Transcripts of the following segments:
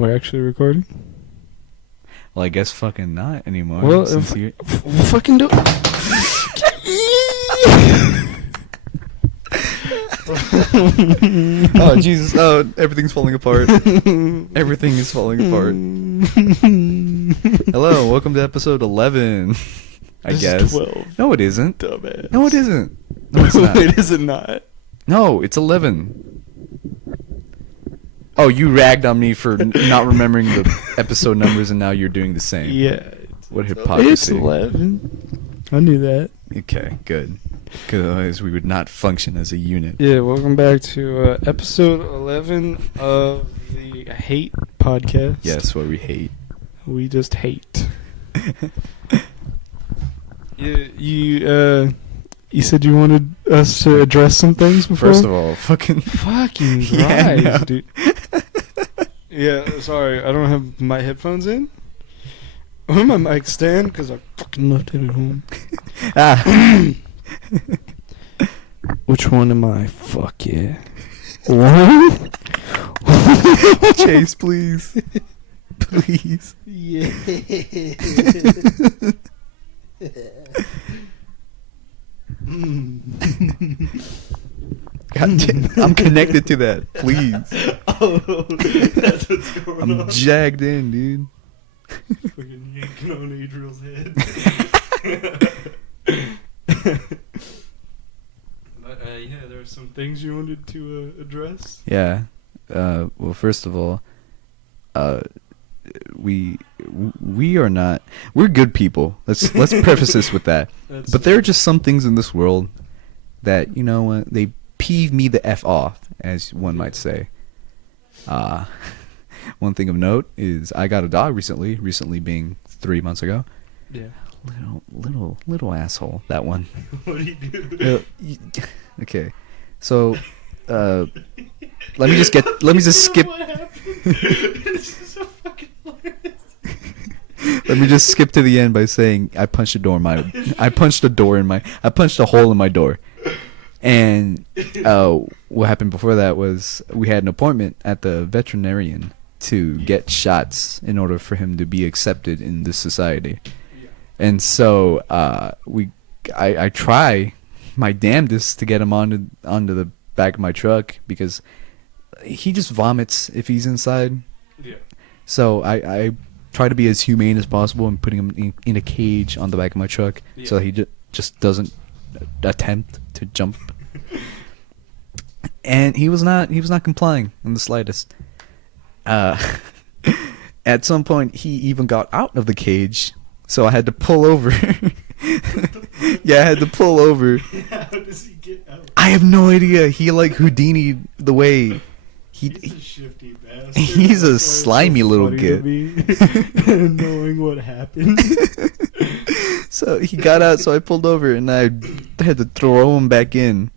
We're actually recording? Well, I guess fucking not anymore. Well, since we'll fucking do it. Oh, Jesus. Oh, everything's falling apart. Everything is falling apart. Hello, welcome to episode 11. I This guess. is 12. No, it isn't. Dumbass. No, it isn't. No, it's not. Wait, is it not? No, it's 11. Oh, you ragged on me for not remembering the episode numbers, and now you're doing the same. Yeah. What hypocrisy. It's 11. I knew that. Okay, good. Because otherwise we would not function as a unit. Yeah, welcome back to episode 11 of the Hate Podcast. Yes, what we hate. We just hate. You said you wanted us to address some things before? First of all, fucking Yeah, no. dude. Yeah, sorry, I don't have my headphones in. Or my mic stand, because I fucking left it at home. Which one am I? Fuck yeah. One? Chase, please. Please. Yeah. God damn, I'm connected to that. Please. Oh, that's what's going on. I'm jagged in, dude. Fucking yanking on Adriel's head. But yeah, there are some things you wanted to address. Yeah. Well, first of all, we are not. We're good people. Let's preface this with that. But there are just some things in this world that, you know, they peeve me the F off, as one might say. One thing of note is I got a dog recently being 3 months ago. Yeah. Little asshole, that one. What do you do? Okay. So, let me just skip. What happened? This is so fucking hilarious. Let me just skip to the end by saying I punched a hole in my door. And what happened before that was we had an appointment at the veterinarian to get shots in order for him to be accepted in this society. And so I try my damnedest to get him onto the back of my truck because he just vomits if he's inside. Yeah. So I try to be as humane as possible and putting him in a cage on the back of my truck so he just doesn't attempt to jump. And he was not complying in the slightest. At some point he even got out of the cage, so I had to pull over. Yeah, I had to pull over. How does he get out? I have no idea. He like Houdini the way. He's a shifty bastard. He's a That's why it's slimy so little funny kid. to me, knowing what happened. So he got out, so I pulled over and I had to throw him back in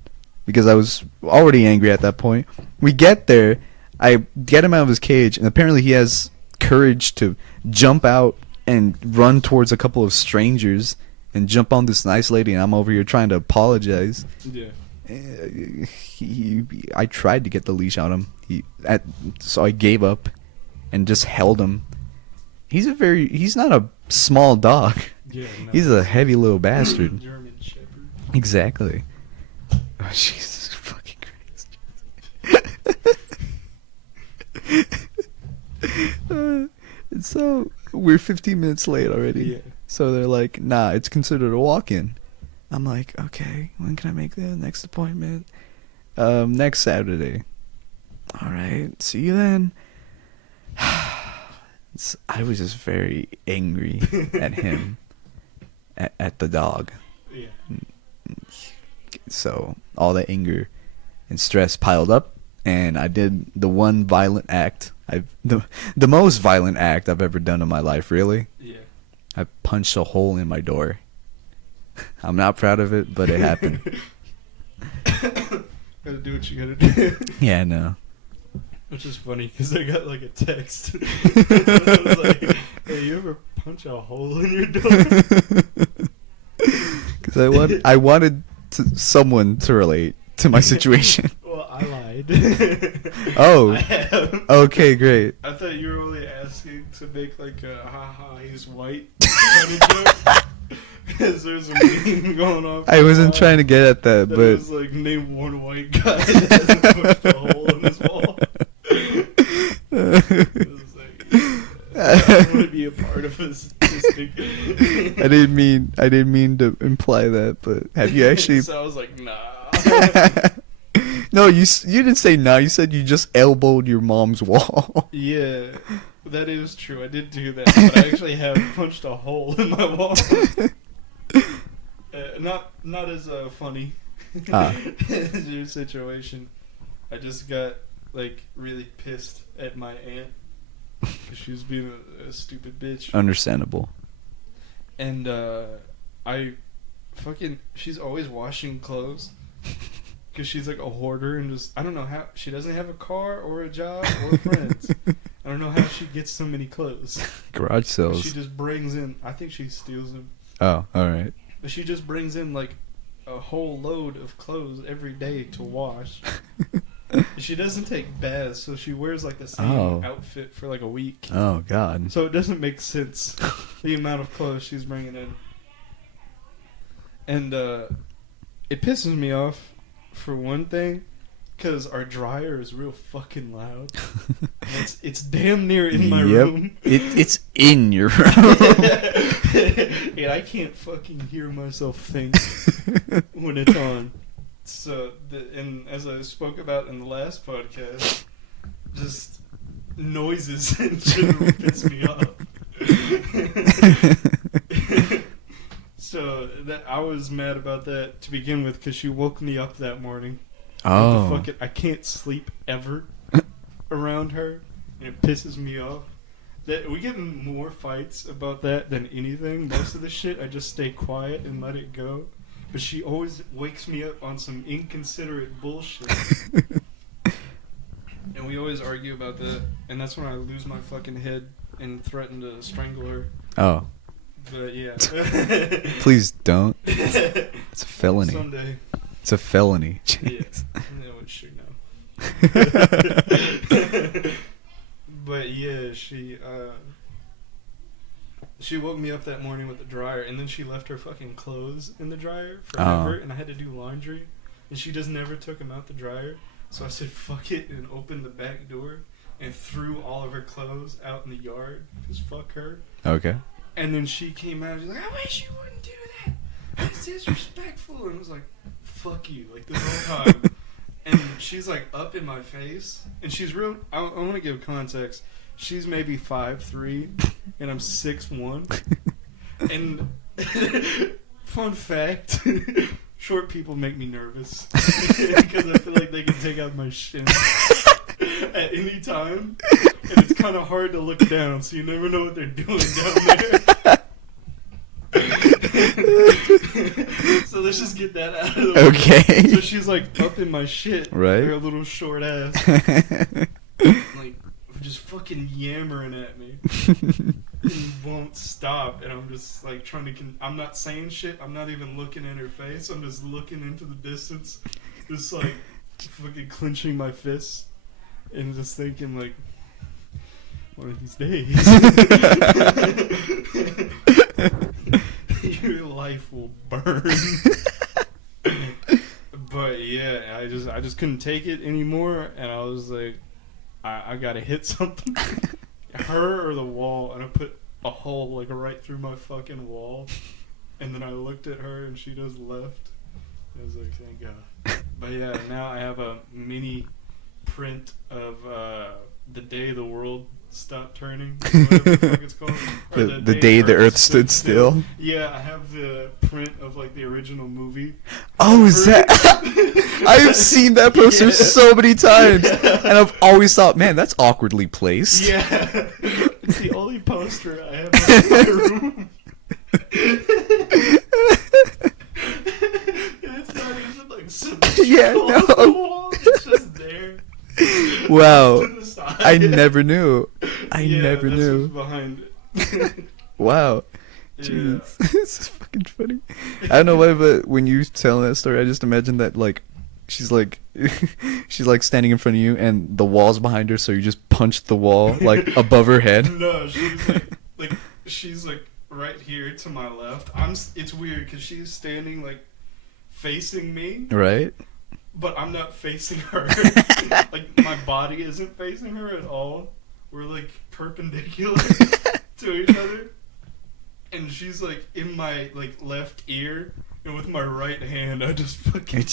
because I was already angry at that point. We get there, I get him out of his cage, and apparently he has courage to jump out and run towards a couple of strangers and jump on this nice lady, and I'm over here trying to apologize. Yeah. I tried to get the leash on him. So I gave up and just held him. He's not a small dog. Yeah. No, He's a heavy little bastard. German Shepherd. Exactly. Oh, Jesus fucking Christ. So we're 15 minutes late already. Yeah. So they're like, nah, it's considered a walk-in. I'm like, okay, when can I make the next appointment? Next Saturday. All right, see you then. I was just very angry at him, at the dog. Yeah. So all the anger and stress piled up, and I did the one violent act. The most violent act I've ever done in my life, really. Yeah. I punched a hole in my door. I'm not proud of it, but it happened. Gotta do what you gotta do. Yeah, I know. Which is funny because I got like a text. I was like, "Hey, you ever punch a hole in your door?" Because I wanted someone to relate to my situation. Well, I lied. lied. Oh. I have. Okay, great. I thought you were only asking to make like a haha he's white kind of joke. Because there's a meme going on. I wasn't trying to get at that, That but was like, name one white guy that hasn't pushed a hole in his wall. It was like, I want to be a part of a statistic. I didn't mean to imply that, but have you actually? So I was like, nah. No, you didn't say nah. You said you just elbowed your mom's wall. Yeah, that is true. I did do that, but I actually have punched a hole in my wall. Not as funny as your situation. I just got like really pissed at my aunt because she was being a stupid bitch. Understandable. And she's always washing clothes because she's like a hoarder and just, I don't know how, she doesn't have a car or a job or friends. I don't know how she gets so many clothes. Garage sales. She just brings in, I think she steals them. Oh, all right. But she just brings in like a whole load of clothes every day to wash. She doesn't take baths, so she wears like the same outfit for like a week. Oh, God. So it doesn't make sense, the amount of clothes she's bringing in. And it pisses me off, for one thing, because our dryer is real fucking loud. It's damn near in my room. It's in your room. And I can't fucking hear myself think when it's on. So, and as I spoke about in the last podcast, just noises in general piss me off. So that I was mad about that to begin with because she woke me up that morning. Oh. I can't sleep ever around her, and it pisses me off. That we get in more fights about that than anything. Most of the shit I just stay quiet and let it go. But she always wakes me up on some inconsiderate bullshit. And we always argue about that, and that's when I lose my fucking head and threaten to strangle her. Oh. But yeah. Please don't. It's a felony. Someday. It's a felony. Yeah. No, it should know. But yeah, she woke me up that morning with the dryer, and then she left her fucking clothes in the dryer forever, and I had to do laundry, and she just never took them out the dryer. So I said fuck it and opened the back door and threw all of her clothes out in the yard. Just fuck her. Okay. And then she came out and she's like, I wish you wouldn't do that. That's disrespectful. And I was like, fuck you, like this whole time. And she's like up in my face, and she's real. I want to give context. She's maybe 5'3", and I'm 6'1". And fun fact, short people make me nervous because I feel like they can take out my shin at any time, and it's kind of hard to look down, so you never know what they're doing down there. So let's just get that out of the way. Okay. So she's like up in my shit, right? Her little short ass, like just fucking yammering at me, and won't stop. And I'm just like trying to. I'm not saying shit. I'm not even looking at her face. I'm just looking into the distance, just like fucking clenching my fists, and just thinking like, one of these days, your life will burn. But yeah, I just couldn't take it anymore, and I was like, I gotta hit something, her or the wall, and I put a hole like right through my fucking wall, and then I looked at her, and she just left. I was like, thank God. But yeah, now I have a mini print of the day the world stopped turning, whatever the fuck it's called. Or the day the earth stood still. Yeah, I have the print of like the original movie. Oh, is that? I have seen that poster so many times, and I've always thought, man, that's awkwardly placed. Yeah, it's the only poster I have in my room. And it's not even like symmetrical on the wall. It's just there. Wow. I never knew. I never that's knew. what's behind it. Wow. Jeez. This is fucking funny. I don't know why, but when you tell that story, I just imagine that, like, she's like she's like standing in front of you and the wall's behind her, so you just punch the wall like above her head. No, she's like right here to my left. It's weird because she's standing like facing me, Right? but I'm not facing her. Like my body isn't facing her at all. We're like perpendicular to each other, and she's like in my like left ear, and with my right hand, I just fucking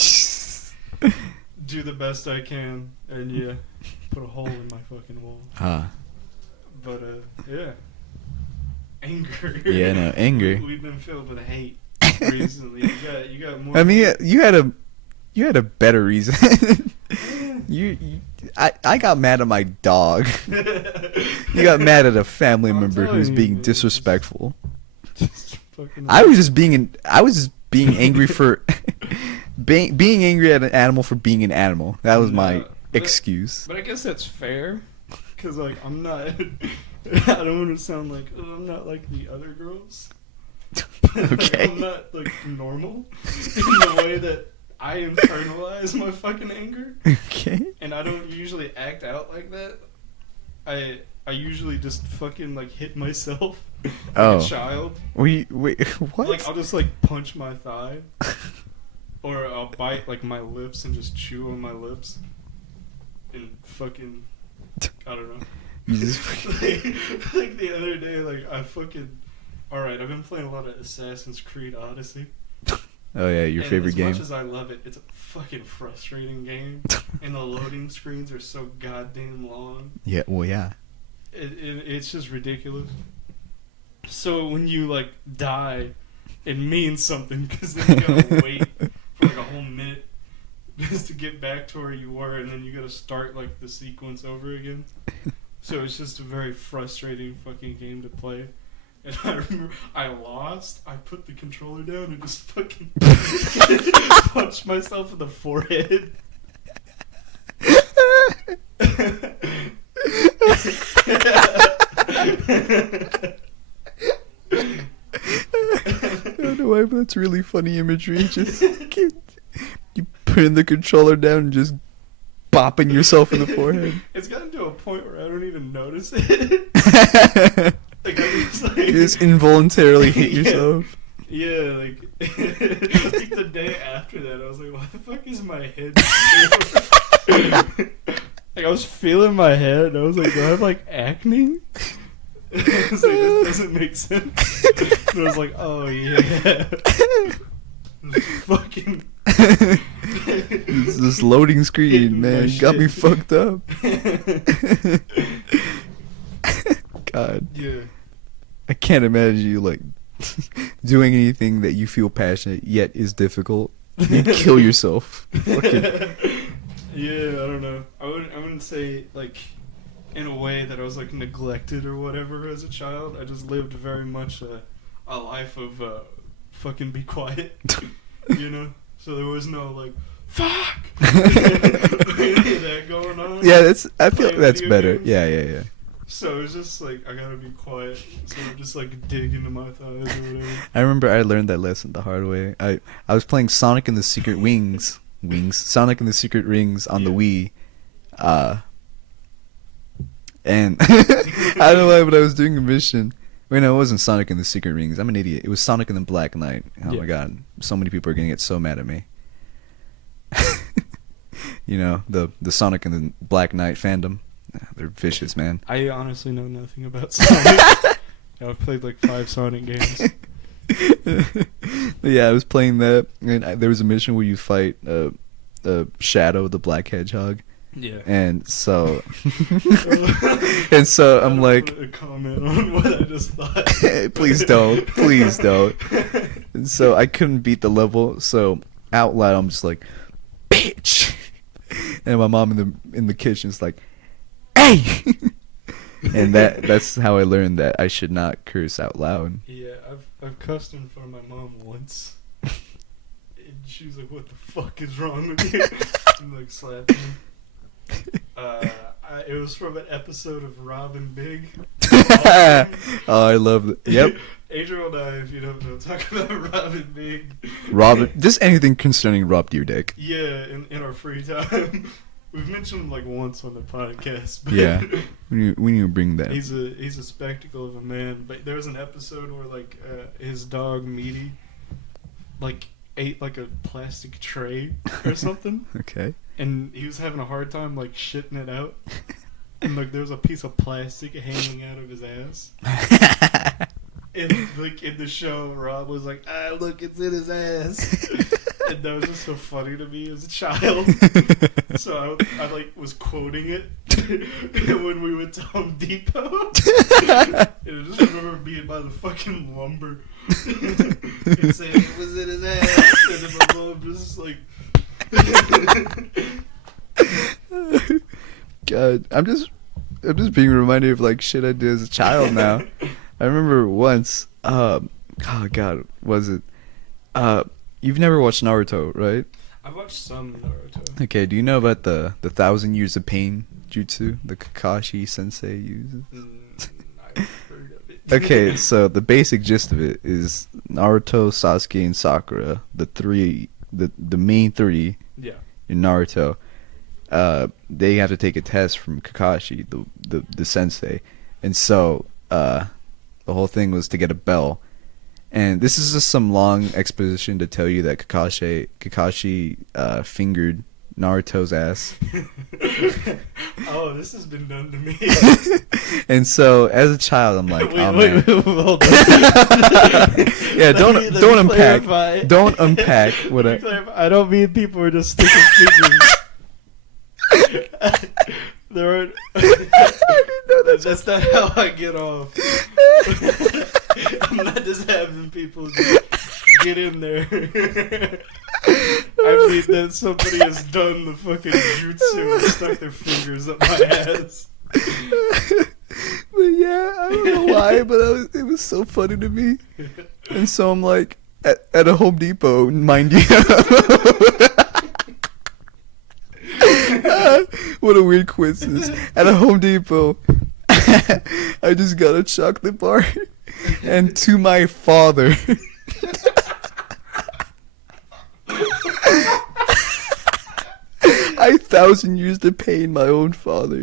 do the best I can, and yeah, put a hole in my fucking wall. But yeah, anger. Yeah, no, anger. We've been filled with hate recently. You got more. I mean, you had a better reason. I got mad at my dog. You got mad at a family member who's being disrespectful. I was just being angry for being angry at an animal for being an animal. That was my excuse. But I guess that's fair, because like I'm not. I don't want to sound like I'm not like the other girls. Okay. Like, I'm not like normal in the way that I internalize my fucking anger. Okay. And I don't usually act out like that. I usually just fucking like hit myself like a child. Wait, what? Like I'll just like punch my thigh, or I'll bite like my lips and just chew on my lips, and fucking I don't know. You just like the other day, like I fucking. Alright, I've been playing a lot of Assassin's Creed Odyssey. Oh yeah, your favorite game. As much as I love it, it's a fucking frustrating game, and the loading screens are so goddamn long. Yeah, well, yeah. It's just ridiculous. So when you like die, it means something because then you gotta wait for like a whole minute just to get back to where you were, and then you gotta start like the sequence over again. So it's just a very frustrating fucking game to play. And I remember I lost. I put the controller down and just fucking punched myself in the forehead. I don't know why, but that's really funny imagery. Just you putting the controller down and just bopping yourself in the forehead. It's gotten to a point where I don't even notice it. Like, you just involuntarily hit yourself. Yeah, like, like the day after that, I was like, why the fuck is my head like, I was feeling my head, and I was like, do I have, like, acne? I was like, this doesn't make sense. And I was like, oh, yeah. Fucking... this loading screen, man, got me fucked up. God. Yeah. I can't imagine you like doing anything that you feel passionate yet is difficult. You'd kill yourself. Fucking. Yeah, I don't know. I wouldn't say like in a way that I was like neglected or whatever as a child. I just lived very much a life of fucking be quiet. You know? So there was no like fuck any of that going on. Yeah, I feel that's better. Games. Yeah. So it was just like, I gotta be quiet. So I'm just like dig into my thighs or whatever. I remember I learned that lesson the hard way. I was playing Sonic and the Secret Sonic and the Secret Rings on the Wii. And I don't know why, but I was doing a mission. Wait, no, it wasn't Sonic and the Secret Rings. I'm an idiot. It was Sonic and the Black Knight. Oh my god. So many people are gonna get so mad at me. You know, the Sonic and the Black Knight fandom. They're vicious, man. I honestly know nothing about Sonic. I've played like 5 Sonic games. Yeah, I was playing that, and there was a mission where you fight Shadow, the Black Hedgehog. Yeah. And so, I'm like, a comment on what I just thought. please don't. And so I couldn't beat the level, so out loud I'm just like, bitch. And my mom in the kitchen is like, hey. And that's how I learned that I should not curse out loud. Yeah, I've cussed in front of my mom once. And she was like, what the fuck is wrong with you? And like slapped me. It was from an episode of Robin Big. Oh, I love that. Yep. Adriel and I, if you don't know, talk about Robin Big. Robin, just anything concerning Rob Deerdeck. Yeah, in our free time. We've mentioned him like once on the podcast. But Yeah, we need to bring that. he's a spectacle of a man. But there was an episode where like his dog Meaty like ate like a plastic tray or something, Okay. and he was having a hard time like shitting it out. And like there was a piece of plastic hanging out of his ass. And like in the show, Rob was like, "Ah, look, it's in his ass," and that was just so funny to me as a child. So I like was quoting it when we went to Home Depot. And I just remember being by the fucking lumber and saying it was in his ass, and then my mom just like. God, I'm just being reminded of like shit I did as a child now. I remember once, oh God, was it? You've never watched Naruto, right? I watched some Naruto. Okay, do you know about the 1,000 years of pain jutsu the Kakashi Sensei uses? I've heard of it. Okay, so the basic gist of it is Naruto, Sasuke, and Sakura, the main three Yeah. in Naruto. They have to take a test from Kakashi, the sensei, and so the whole thing was to get a bell. And this is just some long exposition to tell you that Kakashi fingered Naruto's ass. Oh, this has been done to me. And so as a child, I'm like, oh man. wait, hold on. Yeah, Let me don't unpack. clarify. Don't unpack what Let me clarify. I don't mean people are just sticking fingers. There aren't. That's not how I get off. I'm not just having people just get in there. I mean that somebody has done the fucking jutsu and stuck their fingers up my ass. But yeah, I don't know why, but it was so funny to me. And so I'm like, at a Home Depot, mind you. What a weird coincidence. At a Home Depot, I just got a chocolate bar. And to my father, I 1,000 years to pain my own father.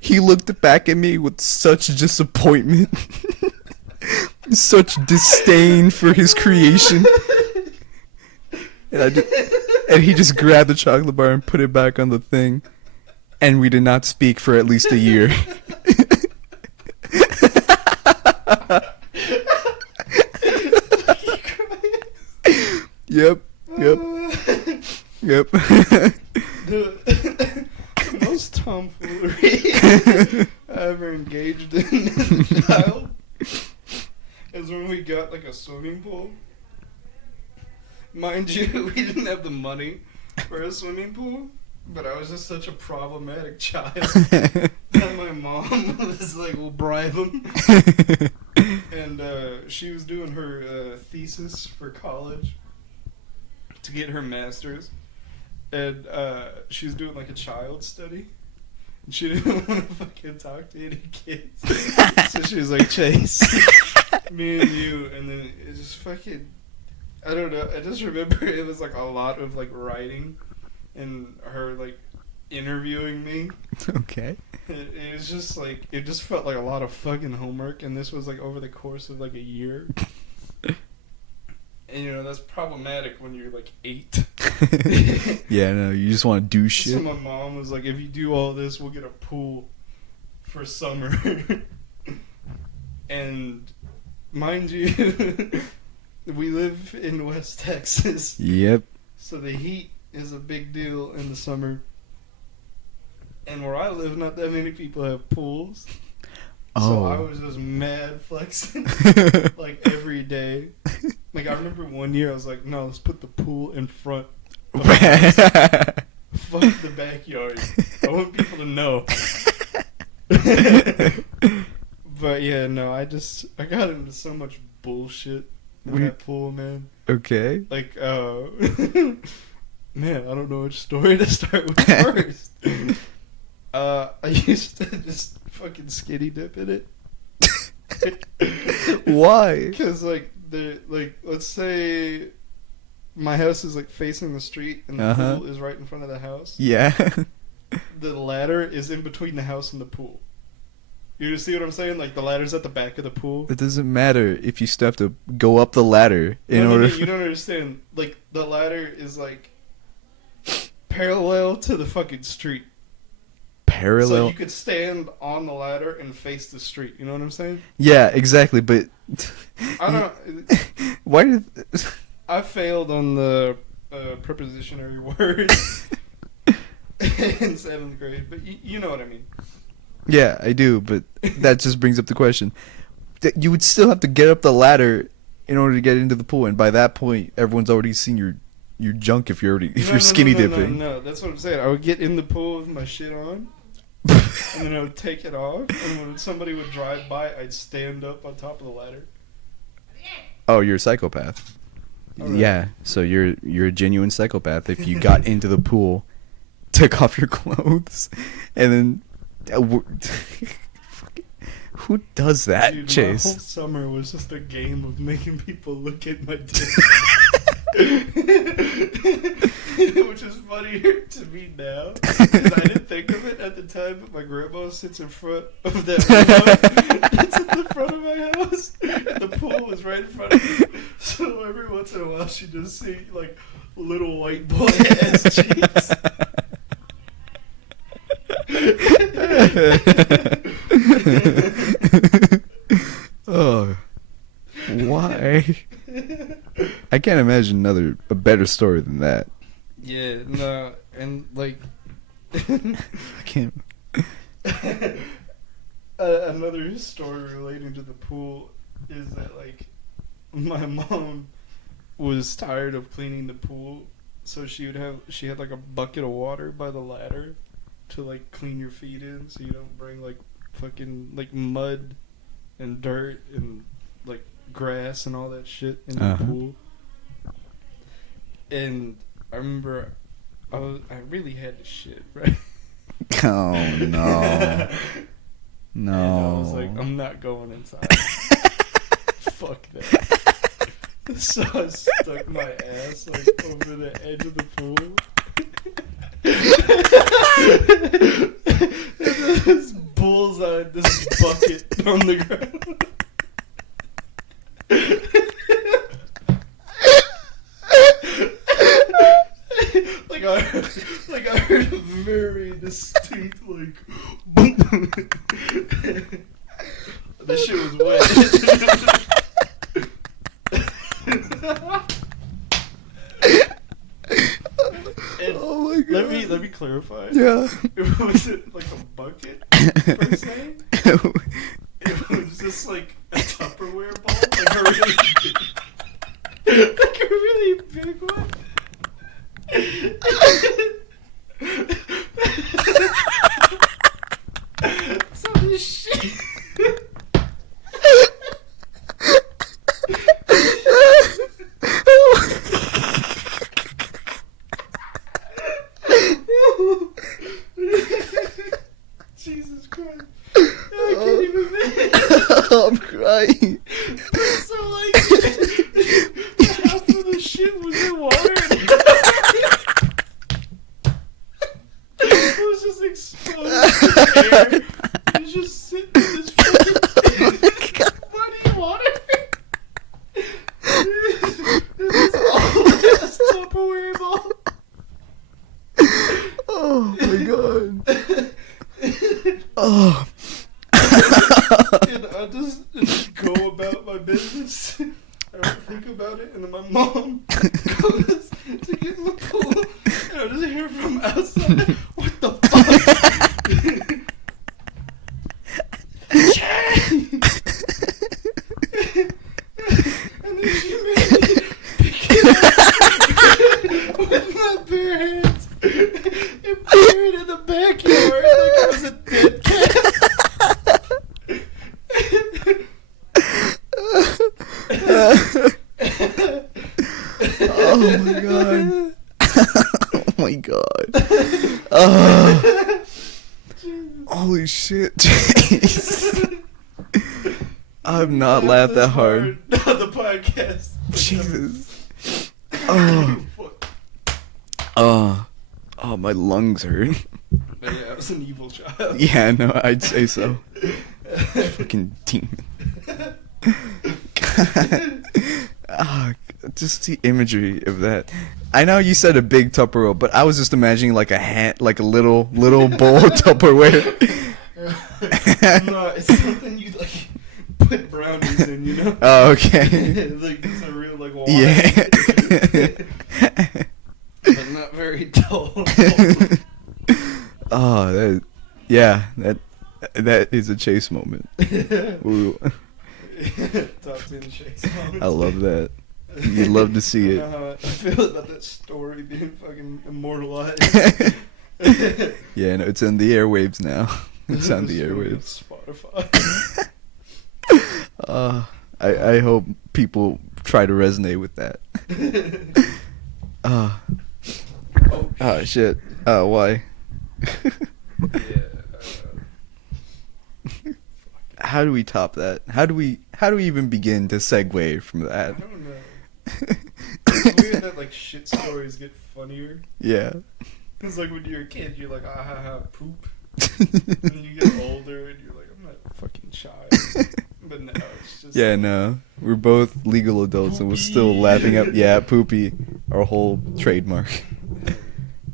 He looked back at me with such disappointment, such disdain for his creation. And he just grabbed the chocolate bar and put it back on the thing. And we did not speak for at least a year. Yep. The most tomfoolery I ever engaged in as a child is when we got like a swimming pool. Mind you, we didn't have the money for a swimming pool, but I was just such a problematic child that my mom was like, "We'll bribe him." And she was doing her thesis for college to get her master's, and she was doing like a child study, and she didn't want to fucking talk to any kids, so she was like, "Chase, me and you," and then it just fucking, I don't know, I just remember it was like a lot of like writing and her like interviewing me. Okay. It was just like, it just felt like a lot of fucking homework, and this was like over the course of like a year. And you know, that's problematic when you're like 8. Yeah, no, you just want to do shit. So my mom was like, "If you do all this, we'll get a pool for summer." And mind you, we live in West Texas. Yep. So the heat is a big deal in the summer. And where I live, not that many people have pools. So I was just mad flexing like every day. Like I remember one year I was like, "No, let's put the pool in front of the house. Fuck the backyard. I want people to know." But yeah, no, I got into so much bullshit in that pool, man. Okay. Like, man, I don't know which story to start with first. I used to just fucking skinny dip in it. Why? Because like let's say my house is like facing the street and the pool is right in front of the house. Yeah. The ladder is in between the house and the pool. You see what I'm saying? Like the ladder's at the back of the pool. It doesn't matter if you still have to go up the ladder in order. You don't understand. Like the ladder is like parallel to the fucking street. Parallel. So you could stand on the ladder and face the street. You know what I'm saying? Yeah, exactly. But I don't. Why did? I failed on the prepositionary words in 7th grade, but you know what I mean. Yeah, I do, but that just brings up the question. That you would still have to get up the ladder in order to get into the pool, and by that point, everyone's already seen your junk if you're skinny dipping. No, that's what I'm saying. I would get in the pool with my shit on, and then I would take it off, and when somebody would drive by, I'd stand up on top of the ladder. Oh, you're a psychopath. Right. Yeah, so you're a genuine psychopath if you got into the pool, took off your clothes, and then who does that, Dude, Chase? My whole summer was just a game of making people look at my dick. Which is funnier to me now, because I didn't think of it at the time, but my grandma sits in front of that window that's at the front of my house, and the pool was right in front of me, so every once in a while she'd just see, like, little white boy ass cheeks. Oh, why? I can't imagine a better story than that. Yeah, no, and like I can't. Another story relating to the pool is that like my mom was tired of cleaning the pool, so she had like a bucket of water by the ladder to like clean your feet in, so you don't bring like fucking like mud and dirt and like grass and all that shit in the pool. And I remember I really had to shit, right? Oh no. No. And I was like, I'm not going inside. Fuck that. So I stuck my ass like over the edge of the pool. And this bullseye, this bucket on the ground. Like I heard a very distinct like boom. This shit was wet. Oh my god. Let me clarify. Yeah. It wasn't like a bucket per se. It was just like a Tupperware bowl, like a really big one. So this shit. Jesus Christ. I can't even make it. I'm crying. So like half of the shit was in water. It was just exposed to the air. It was just sitting in this fucking muddy water. This old ass Tupperware bowl. Oh my god. Oh. And I just go about my business. I don't think about it, and then my mom goes to get in the pool, and I just hear from outside, "What the fuck?" And then she made me pick it up with my bare hands and bury it in the backyard like it was a dead cat. Oh my god. Oh my god. Oh. Holy shit. Jeez. I've not laughed that hard. On the podcast. Jesus. Oh. Oh, my lungs hurt. But yeah, I was an evil child. Yeah, no, I'd say so. Fucking demon. Ah, just the imagery of that. I know you said a big Tupperware, but I was just imagining like a hat, like a little bowl of Tupperware. No, it's something you like put brownies in, you know? Oh, okay. Like it's a real like water. Yeah. But not very tall. Oh, that is a Chase moment. Ooh. Top 10 Chase I love that. You love to see it. I feel about that story being fucking immortalized. Yeah, no, it's on the airwaves now. It's on the airwaves. Spotify. I hope people try to resonate with that. Oh shit. Why? Yeah. How do we top that? How do we even begin to segue from that? I don't know. It's weird that like shit stories get funnier. Yeah. It's like when you're a kid, you're like, ah ha ha, poop. And then you get older and you're like, I'm not a fucking child. But no, it's just. Yeah, no. We're both legal adults and we're still Poopy. laughing up. Yeah, poopy. Our whole trademark.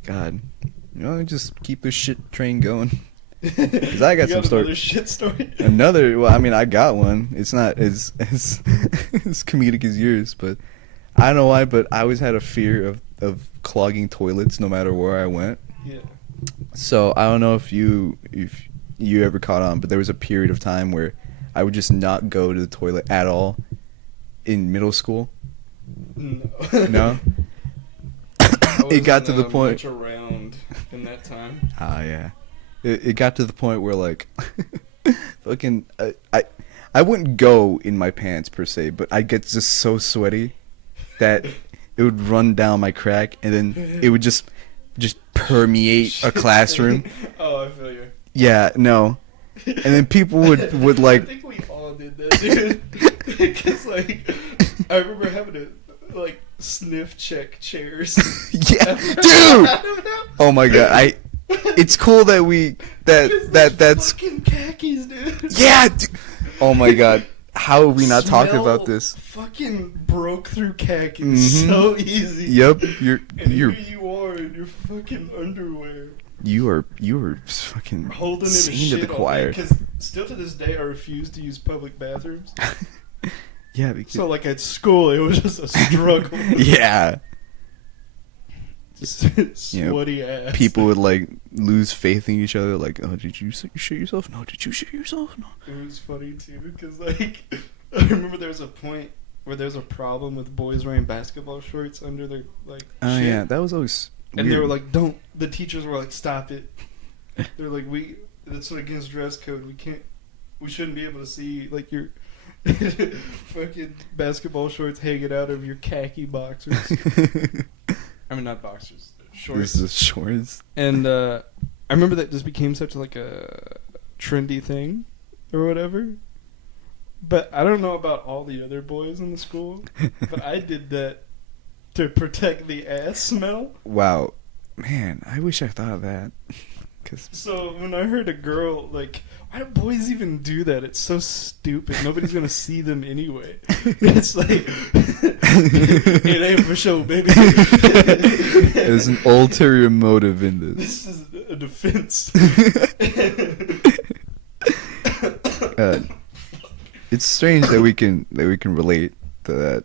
God. You know, just keep this shit train going. Because I got You some story. another shit story. Well, I mean, I got one. It's not as comedic as yours, but I don't know why, but I always had a fear of clogging toilets no matter where I went. Yeah. So I don't know if you ever caught on, but there was a period of time where I would just not go to the toilet at all in middle school. No. No? It got to the point. Much around in that time. Ah, yeah. It got to the point where, like, fucking, I wouldn't go in my pants, per se, but I'd get just so sweaty that it would run down my crack, and then it would just permeate a classroom. Oh, I feel you. Yeah, no. And then people would like... I think we all did that, dude. Because, like, I remember having to, like, sniff check chairs. Yeah, dude! Oh my god, it's cool that that's fucking khakis, dude. Yeah, dude. Oh my god, how have we not talked about this? Fucking broke through khakis so easy. Yep, And you're here you are in your fucking underwear. you are fucking Holding in a singing shit to the choir. Because still to this day I refuse to use public bathrooms. Yeah, because, So like at school it was just a struggle. yeah. Just sweaty ass. People would like lose faith in each other. Like, oh, did you shit yourself? No, did you shit yourself? No. It was funny too because like I remember there was a point where there's a problem with boys wearing basketball shorts under their like. Oh shit. yeah, that was always. And they weird. were like, "Don't." The teachers were like, "Stop it." They're like, That's against dress code. We shouldn't be able to see like your fucking basketball shorts hanging out of your khaki boxers. I mean, not boxers, shorts. This is shorts. And I remember that just became such like a trendy thing, or whatever. But I don't know about all the other boys in the school, but I did that to protect the ass smell. Wow, man, I wish I thought of that. So when I heard a girl like, why do boys even do that? It's so stupid. Nobody's gonna see them anyway. It's like it ain't for show, baby. There's an ulterior motive in this. This is a defense. It's strange that we can relate to that,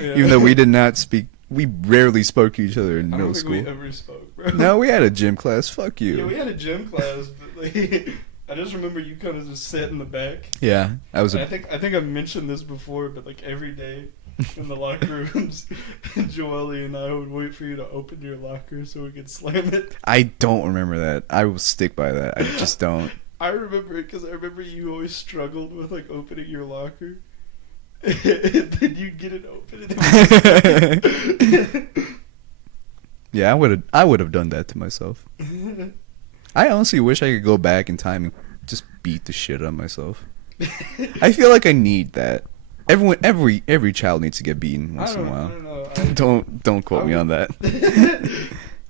Yeah. even though we did not speak. We rarely spoke to each other in I middle don't think school. we ever spoke, bro. No, we had a gym class. Fuck you. Yeah, we had a gym class, but like, I just remember you kind of just sat in the back. Yeah, I was. I think I've mentioned this before, but like every day in the locker rooms, Joelle and I would wait for you to open your locker so we could slam it. I don't remember that. I will stick by that. I just don't. I remember it because I remember you always struggled with like opening your locker. And then you get it open. Yeah, I would have done that to myself. I honestly wish I could go back in time and just beat the shit out of myself. I feel like I need that. Every child needs to get beaten once in a I while. don't know. Don't quote me on that.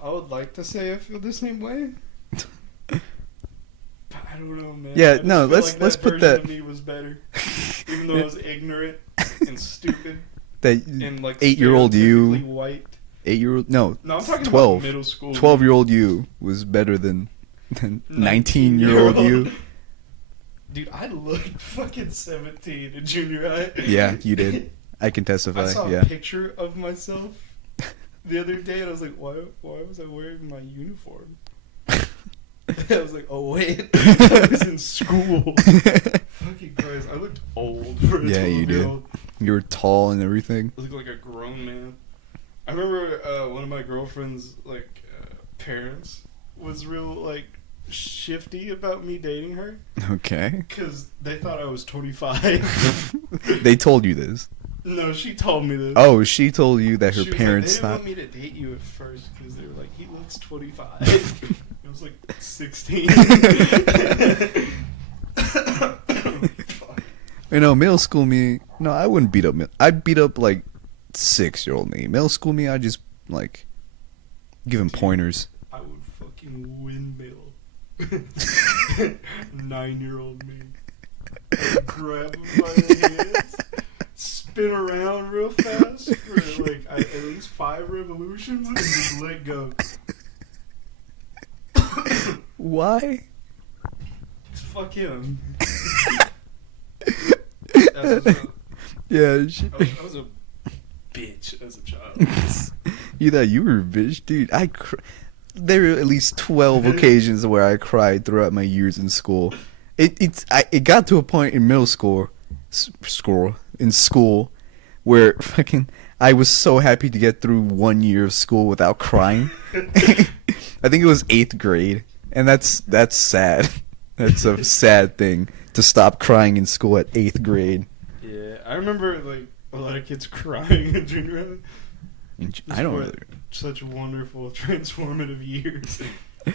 I would like to say I feel the same way. But I don't know, man. Yeah, I just no, feel let's- like let's put version that- of me was better, even though I was ignorant and stupid That and like 8-year-old you, stereotypically white. 8-year-old, no, No, I'm talking 12, about middle school. 12-year-old you was better than 19-year-old you. Dude, I looked fucking 17 in junior high. Yeah, you did. I can I testify. saw Yeah. a picture of myself the other day, and I was like, why was I wearing my uniform? I was like, oh wait, I was in school. Fucking Christ, I looked old for a Yeah, you did. 12-year-old. You were tall and everything. I looked like a grown man. I remember one of my girlfriend's parents was real like shifty about me dating her Okay. because they thought I was 25. They told you this. No, she told me this. Oh, she told you that her She was parents like, thought. they didn't want me to date you at first because they were like, he looks 25. I was like 16. Fuck. You know, middle school me. No, I wouldn't beat up. I'd beat up like 6-year-old me. Middle school me, I just like give him pointers. I would fucking windmill 9-year-old me. I'd grab him by the hands, spin around real fast for like at least 5 revolutions, and just let go. Why? Fuck him. That's Yeah. I was a bitch as a child. You thought you were a bitch, dude. There were at least 12 occasions where I cried throughout my years in school. It got to a point in middle school, where fucking I was so happy to get through 1 year of school without crying. I think it was 8th grade, and that's sad. That's a sad thing to stop crying in school at 8th grade. Yeah, I remember like a lot of kids crying in junior high. I don't Just really. what such wonderful transformative years. I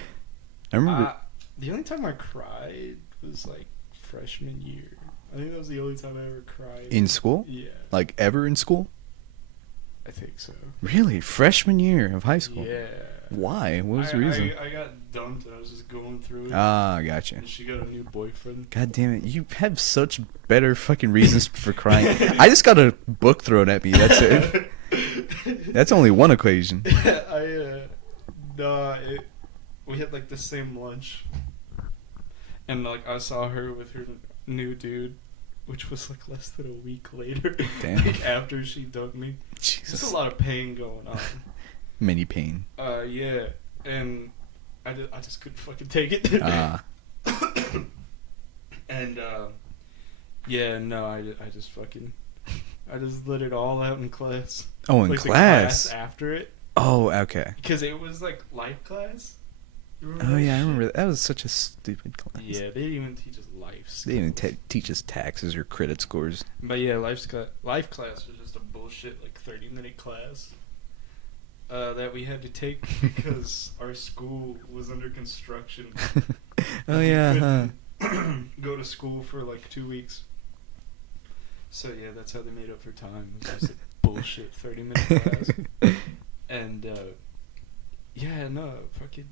remember. The only time I cried was like freshman year. I think that was the only time I ever cried. In school? Yeah, Like ever in school? I think so. Really? Freshman year of high school? Yeah. Why? What was the reason? I got dumped and I was just going through it. Ah, gotcha. And she got a new boyfriend. God damn it. You have such better fucking reasons for crying. I just got a book thrown at me. That's it. That's only one equation. We had like the same lunch. And like I saw her with her new dude, which was like less than a week later. Damn. Like after she dumped me. Jesus. There's a lot of pain going on. Many pain. Yeah. And I just couldn't fucking take it. Ah. And yeah, no, I just let it all out in class. Oh, in Like, the class. after it, Oh, okay. because it was like life class. You remember Oh that yeah, I shit? remember that. That was such a stupid class. Yeah, they didn't even teach us life skills. They didn't even teach us taxes or credit scores. But yeah, life class was just a bullshit like 30-minute class that we had to take because our school was under construction. Oh yeah, huh. Go to school for like 2 weeks. So yeah, that's how they made up for time. It was just a bullshit 30-minute class. And yeah, no, fucking,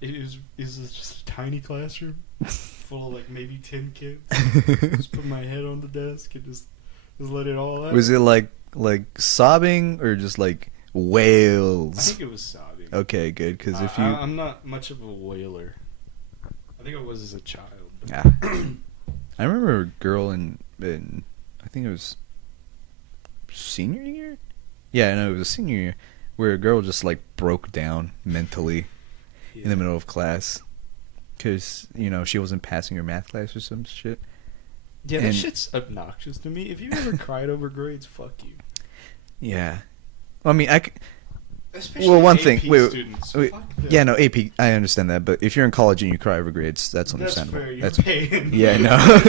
it was just a tiny classroom full of like maybe 10 kids. Just put my head on the desk and just let it all out. Was it like sobbing or just like I wails? think it was sobbing. Okay, good. Because if you, I'm not much of a wailer. I think I was as a child. yeah. I remember a girl in I think it was senior year. Yeah, no, it was a senior year where a girl just like broke down mentally in the middle of class because she wasn't passing her math class or some shit. Yeah, that and- shit's obnoxious to me. If you ever cried over grades, fuck you. Yeah, I mean Especially Well, one AP thing- wait, students. wait, Fuck them. yeah, no, AP, I understand that, but if you're in college and you cry over grades, that's understandable. That's fair. You're paying. Yeah, no.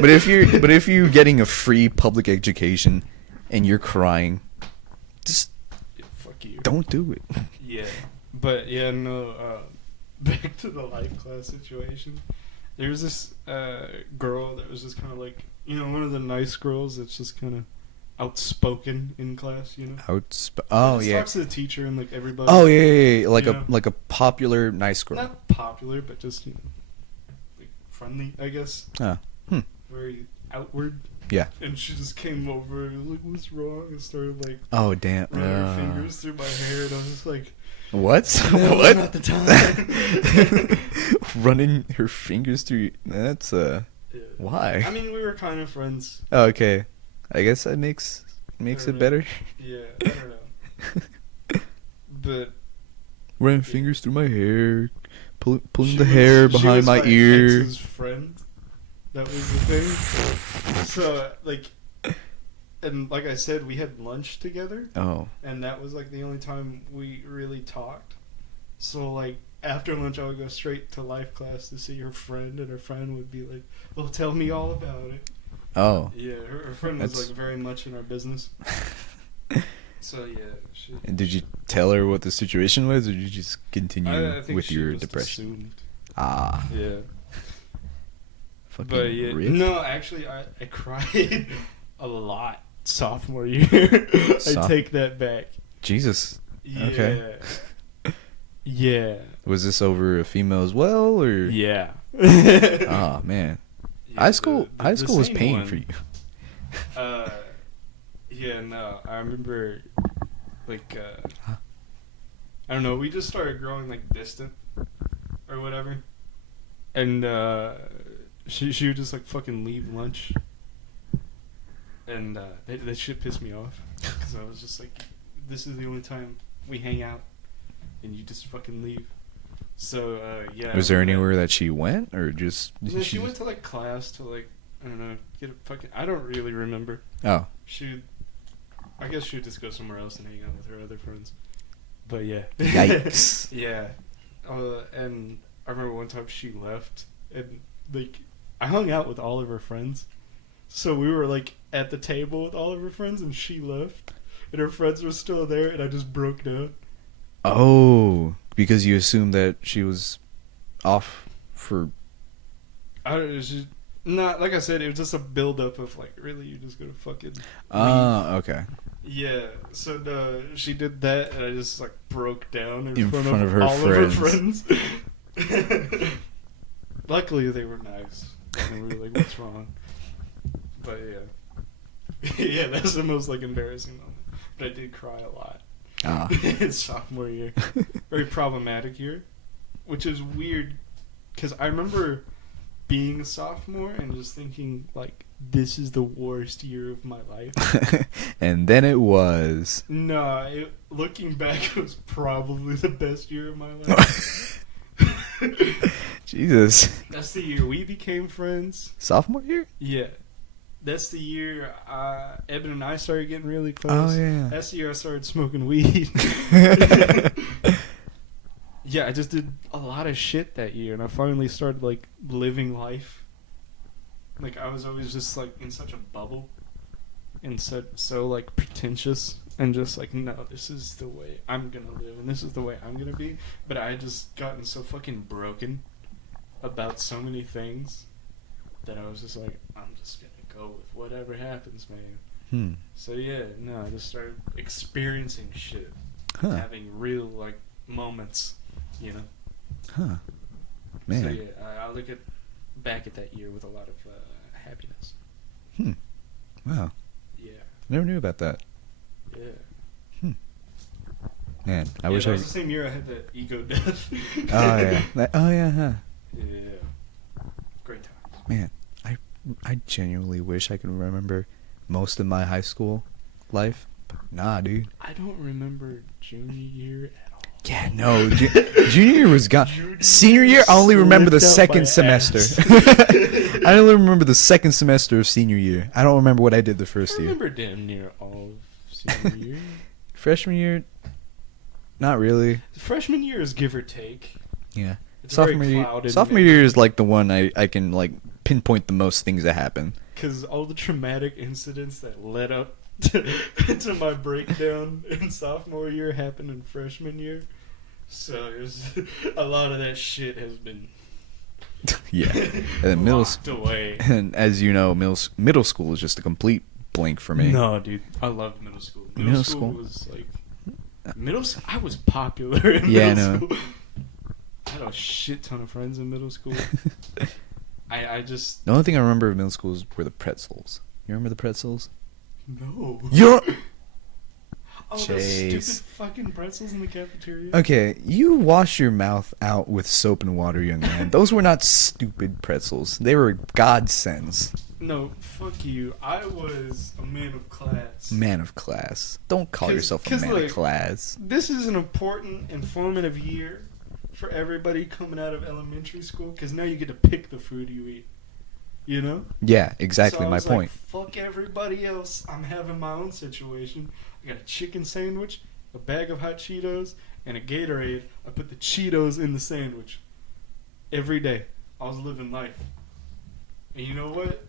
but if you're getting a free public education and you're crying, just Yeah, fuck you. don't do it. Yeah, but yeah, no. Back to the life class situation. there was this girl that was just kind of like, one of the nice girls that's just kind of outspoken in class, Oh just yeah. talks to the teacher and like everybody. Oh yeah. Like You a know? like a popular nice girl. Not popular, but just like friendly, I guess. Oh. Very outward. Yeah. And she just came over and was like, "What's wrong?" and started like Oh damn. running her fingers through my hair, and I was just like, What? "No, What? not the time." Running her fingers through. That's Yeah. why? I mean, we were kind of friends. Oh, okay. I guess that makes it better. Yeah, I don't know. But Running fingers through my hair, pulling she the was- hair she behind was my ear. ex's friend. That was the thing. So like, and like I said, we had lunch together, Oh. and that was like the only time we really talked. So like after lunch, I would go straight to life class to see her friend, and her friend would be like, "Well, tell me all about it." Oh. Yeah, her friend was That's- like very much in our business. So yeah, she, And did you tell her what the situation was, or did you just continue I think with she your just depression? assumed. Ah. Yeah. Fucking But yeah, rip. no, actually, I cried a lot sophomore year. I take that back. Jesus. Yeah. Okay. Yeah. Was this over a female as well, or? Yeah. Oh man. Yeah, High school the was same pain one. for you. Yeah, no, I remember, like, I don't know, we just started growing, like, distant, or whatever, and, she would just, like, fucking leave lunch, and, that shit pissed me off, because I was just like, this is the only time we hang out, and you just fucking leave. So, yeah. Was there anywhere that she went, or just? Yeah, she went to, like, class to, like, I don't know, get a fucking, I don't really remember. Oh. I guess she would just go somewhere else and hang out with her other friends. But yeah. Yikes. Yeah. And I remember one time she left, and like I hung out with all of her friends. So we were like at the table with all of her friends, and she left, and her friends were still there, and I just broke down. Oh, because you assumed that she was off for. I don't know, it was just, not like I said, it was just a build up of like, really, you're just gonna fucking Ah, okay. Yeah, so no, she did that, and I just like broke down in front of her all friends. of her friends. Luckily, they were nice, and we were like, "What's wrong?" But yeah, yeah, that's the most like embarrassing moment. But I did cry a lot. Ah. In sophomore year, very problematic year, which is weird because I remember being a sophomore and just thinking like, this is the worst year of my life. And then it was. No, looking back, it was probably the best year of my life. Jesus. That's the year we became friends. Sophomore year? Yeah. That's the year Eben and I started getting really close. Oh, yeah. That's the year I started smoking weed. Yeah, I just did a lot of shit that year, and I finally started, like, living life. Like, I was always just, like, in such a bubble and so like, pretentious and just, like, no, this is the way I'm gonna live, and this is the way I'm gonna be. But I had just gotten so fucking broken about so many things that I was just like, I'm just gonna go with whatever happens, man. So, yeah, no, I just started experiencing shit. Huh. Having real, like, moments, you know? Huh. Man. So, yeah, I look back at that year with a lot of happiness. Wow. Yeah. Never knew about that. Yeah. Man, I Yeah, wish that I. was the same year I had the ego death. Oh yeah. Oh yeah. Huh. Yeah. Great times. Man, I genuinely wish I could remember most of my high school life. But nah, dude. I don't remember junior year at all. Yeah, no. Junior year was gone. Senior year, I only remember the Slipped out my second semester. ass. I only remember the second semester of senior year. I don't remember what I did the I first year. remember damn near all of senior year. Freshman year, not really. Freshman year is give or take. Yeah. It's very Sophomore clouded. year is like the one I can like pinpoint the most things that happen. Because all the traumatic incidents that led up to my breakdown in sophomore year happened in freshman year. So it was, a lot of that shit has been Yeah. And then Locked away. and as you know, middle school is just a complete blank for me. No, dude, I loved middle school. Middle School school? was like I was popular in Yeah, I middle know. school. I had a shit ton of friends in middle school. I just The only thing I remember of middle school were the pretzels. You remember the pretzels? no. You're Oh, those Chase. stupid fucking pretzels in the cafeteria. okay. You wash your mouth out with soap and water, young man. Those were not stupid pretzels. They were godsends. No, fuck you. I was a man of class. Man of class. Don't call 'Cause- yourself a 'cause, man like, of class. This is an important, informative year for everybody coming out of elementary school because now you get to pick the food you eat. You know? Yeah, exactly So I my was point. Like, fuck everybody else. I'm having my own situation. I got a chicken sandwich, a bag of hot Cheetos, and a Gatorade. I put the Cheetos in the sandwich. Every day. I was living life. And you know what?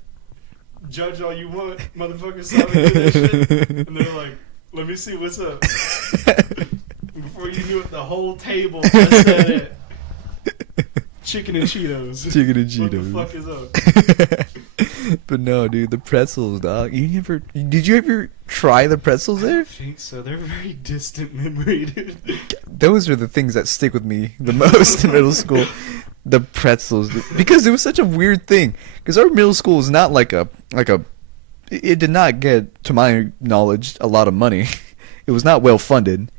Judge all you want. Motherfuckers saw me do that shit. And they're like, let me see what's up. Before you knew it, the whole table just said it. Chicken and Cheetos. Chicken and Cheetos. What the fuck is up? But no, dude, the pretzels, dog. Did you ever try the pretzels I there? don't think so. They're a very distant memory, dude. Those are the things that stick with me the most in middle school. The pretzels, dude. Because it was such a weird thing. Because our middle school is not like a. It did not get, to my knowledge, a lot of money. It was not well funded.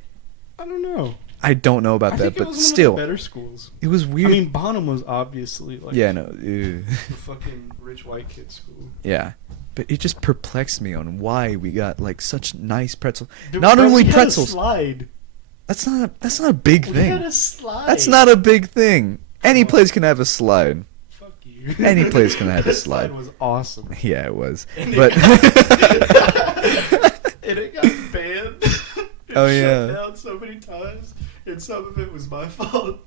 I don't know. I don't know about I that, think it but was still, one of the better schools. it was weird. I mean, Bonham was obviously like yeah, no, ew. the fucking rich white kid school. Yeah, but it just perplexed me on why we got like such nice pretzels. Dude, Not we only had a pretzels. slide. That's not a big We thing. had a slide. That's not a big thing. Any Come on. place can have a slide. Fuck you. Any place can have a That slide. was awesome. Yeah, it was. And But and it got banned. It Oh, shut yeah. down so many times, and some of it was my fault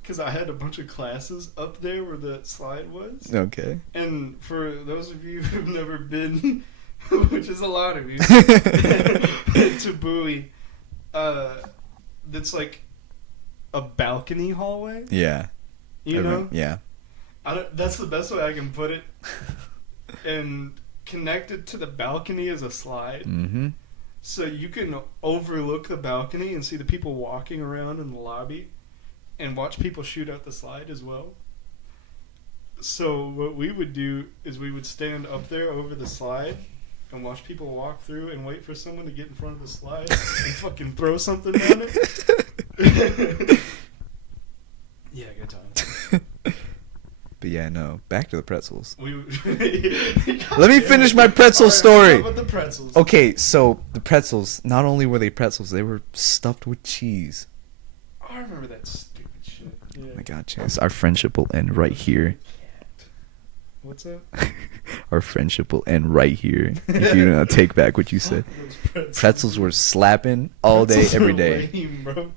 because I had a bunch of classes up there where the slide was. okay. And for those of you who've never been, which is a lot of you, to Bowie, that's like a balcony hallway. Yeah. You know, Yeah. that's the best way I can put it. And connected to the balcony is a slide. Mm-hmm. So you can overlook the balcony and see the people walking around in the lobby and watch people shoot out the slide as well. So what we would do is we would stand up there over the slide and watch people walk through and wait for someone to get in front of the slide and fucking throw something down it. Yeah, good times. But yeah, no. Back to the pretzels. We Let me finish my pretzel story. How about the pretzels? Okay, so the pretzels, not only were they pretzels, they were stuffed with cheese. Oh, I remember that stupid shit. Yeah. Oh my god, Chance. Our friendship will end right here. What's that? Our friendship will end right here if you don't take back what you said. Those Pretzels were slapping all day, Pretzels every are day. lame, bro.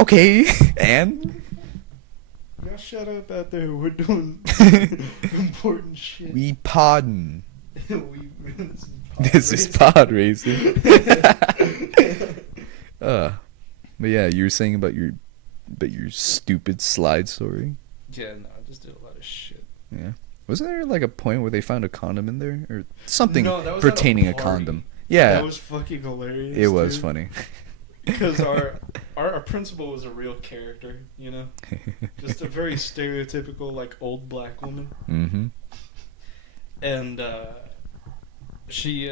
Okay, and Now shut up out there. We're doing important shit. we poddin'. This This is pod racing. But yeah, you were saying about your stupid slide story. Yeah, no, I just did a lot of shit. Yeah, wasn't there like a point where they found a condom in there or something No, that was pertaining at a a party. condom? Yeah, That was fucking hilarious. it was dude. funny. Because our principal was a real character, you know? Just a very stereotypical, like, old black woman. Mm-hmm. And she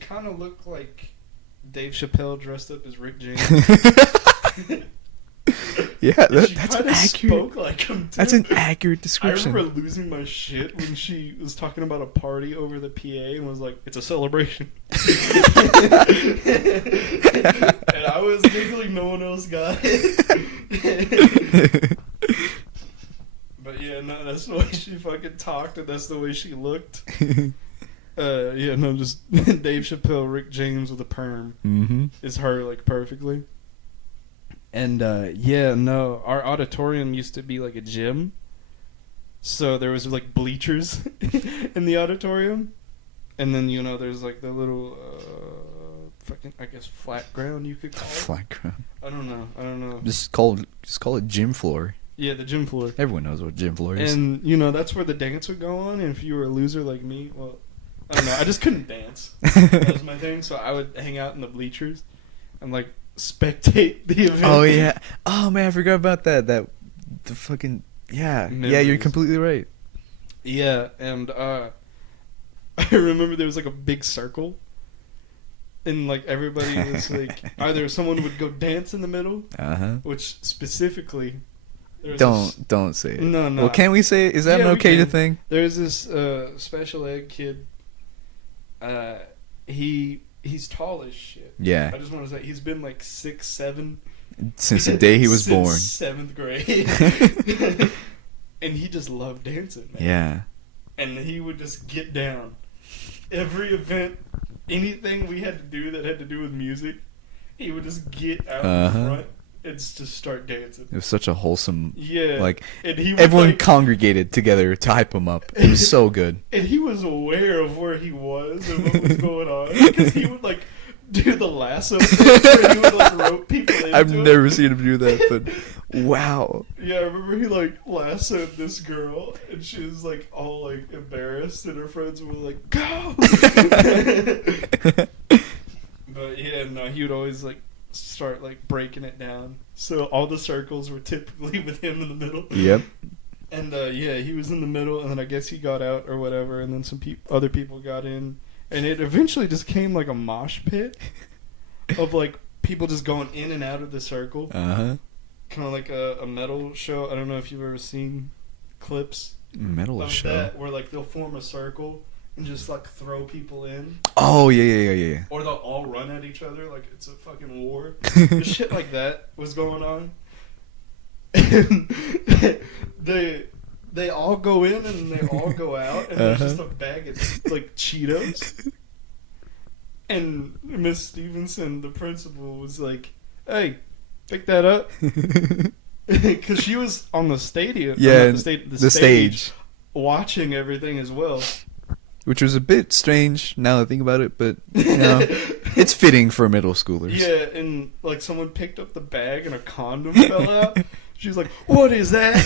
kind of looked like Dave Chappelle dressed up as Rick James. Yeah, She that's an kinda accurate. spoke like him, too. That's an accurate I description. remember losing my shit when she was talking about a party over the PA and was like, "It's a celebration." And I was giggling, no one else got it. But yeah, no, that's the way she fucking talked and that's the way she looked. Yeah, no, just Dave Chappelle, Rick James with a perm Mm-hmm. is her, like, perfectly. And yeah, no, our auditorium used to be like a gym. So there was like bleachers in the auditorium. And then, you know, there's like the little fucking, I guess, flat ground you could call it. Flat ground. I don't know. Just call it gym floor. Yeah, the gym floor. Everyone knows what gym floor is. And, you know, that's where the dance would go on. And if you were a loser like me, well, I don't know. I just couldn't dance. That was my thing. So I would hang out in the bleachers and, like, spectate the event. Oh, yeah. Oh, man, I forgot about that. The fucking... Yeah. Memories. Yeah, you're completely right. Yeah, and I remember there was, like, a big circle. And, like, everybody was, like... either someone would go dance in the middle, which specifically... Don't say it. No. Well, can we say it? Is that an okay thing? There's this special ed kid. He's tall as shit. Yeah. I just want to say he's been like 6'7" since the day he was born. 7th grade. And he just loved dancing, man. Yeah. And he would just get down. Every event, anything we had to do that had to do with music, he would just get out in front. It's just start dancing. It was such a wholesome, and he was everyone congregated together to hype him up. It was so good. And he was aware of where he was and what was going on because he would like do the lasso thing where he would like rope people into I've him. never seen him do that, but wow. Yeah, I remember he like lassoed this girl and she was like all like embarrassed and her friends were like, "Go!" But yeah, no, he would always like start like breaking it down. So all the circles were typically with him in the middle. Yep. And yeah, he was in the middle, and then I guess he got out or whatever, and then some other people got in, and it eventually just came like a mosh pit of like people just going in and out of the circle. Kind of like a metal show. I don't know if you've ever seen clips metal show that where like they'll form a circle and just like throw people in. Oh yeah. Or they'll all run at each other like it's a fucking war. Shit like that was going on. And they all go in and they all go out and there's just a bag of like Cheetos. And Miss Stevenson, the principal, was like, "Hey, pick that up." Because she was on the stadium. Yeah, the stage watching everything as well. Which was a bit strange now that I think about it, but you know, it's fitting for middle schoolers. Yeah, and like someone picked up the bag and a condom fell out. She's like, "What is that?"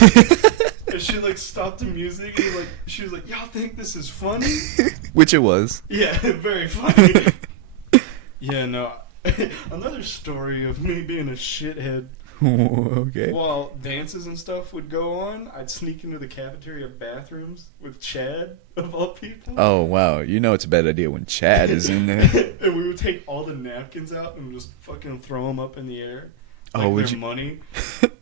And she like stopped the music and like she was like, "Y'all think this is funny?" Which it was. Yeah, very funny. Yeah, no. Another story of me being a shithead. Okay. While dances and stuff would go on, I'd sneak into the cafeteria bathrooms with Chad, of all people. Oh, wow. You know it's a bad idea when Chad is in there. And we would take all the napkins out and just fucking throw them up in the air. Like would their money.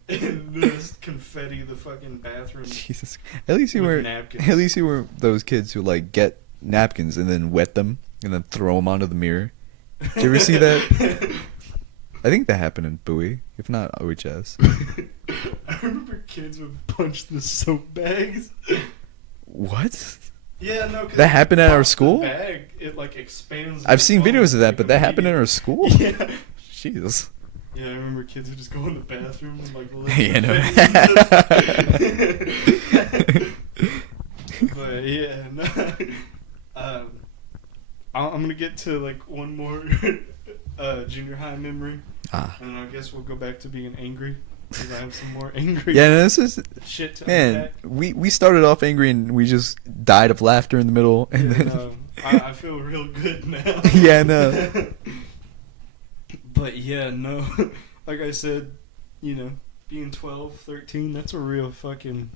And just confetti the fucking bathroom. Jesus. At least you were napkins. At least you were those kids who like get napkins and then wet them and then throw them onto the mirror. Did you ever see that? I think that happened in Bowie. If not, OHS. I remember kids would punch the soap bags. What? Yeah, no. That happened at our school? The bag, it like expands. I've seen videos of that, like, but that happened in our school? Yeah. Jesus. Yeah, I remember kids would just go in the bathroom and like lift Yeah, no. But yeah, no. I'm gonna get to like one more junior high memory, and I guess we'll go back to being angry because I have some more angry. Yeah, no, this is shit to man. unpack. We started off angry and we just died of laughter in the middle, and Yeah, then no, I feel real good now. yeah, no. But yeah, no. Like I said, you know, being 12, 13, that's a real fucking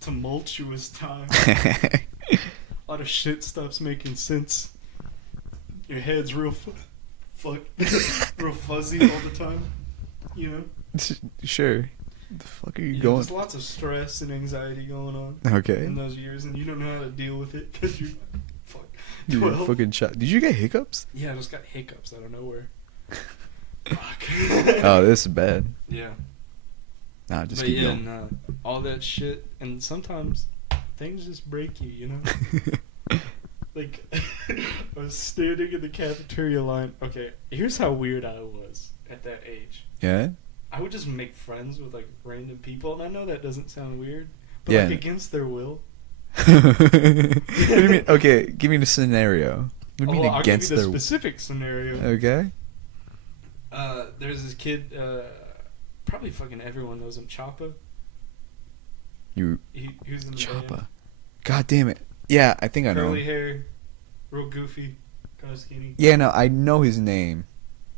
tumultuous time. A lot of shit stuff's making sense. Your head's real real fuzzy all the time, you know? Sure. The fuck are you Yeah, going? there's lots of stress and anxiety going on Okay. in those years, and you don't know how to deal with it because you're fuck, You were 12. fucking shot. Did you get hiccups? Yeah, I just got hiccups out of nowhere. Fuck. Oh, this is bad. Yeah. Nah, just But keep yeah, going. no, all that shit, and sometimes things just break you, you know? Like, I was standing in the cafeteria line. Okay, here's how weird I was at that age. Yeah? I would just make friends with, like, random people, and I know that doesn't sound weird, but, Yeah. like, against their will. What do you mean? Okay, give me the scenario. What do you mean I'll against give you the their... specific scenario. Okay. There's this kid, probably fucking everyone knows him, Choppa. You He was in the Choppa. band. God damn it. Yeah, I think I know. Curly hair, real goofy, kind of skinny. Yeah, no, I know his name,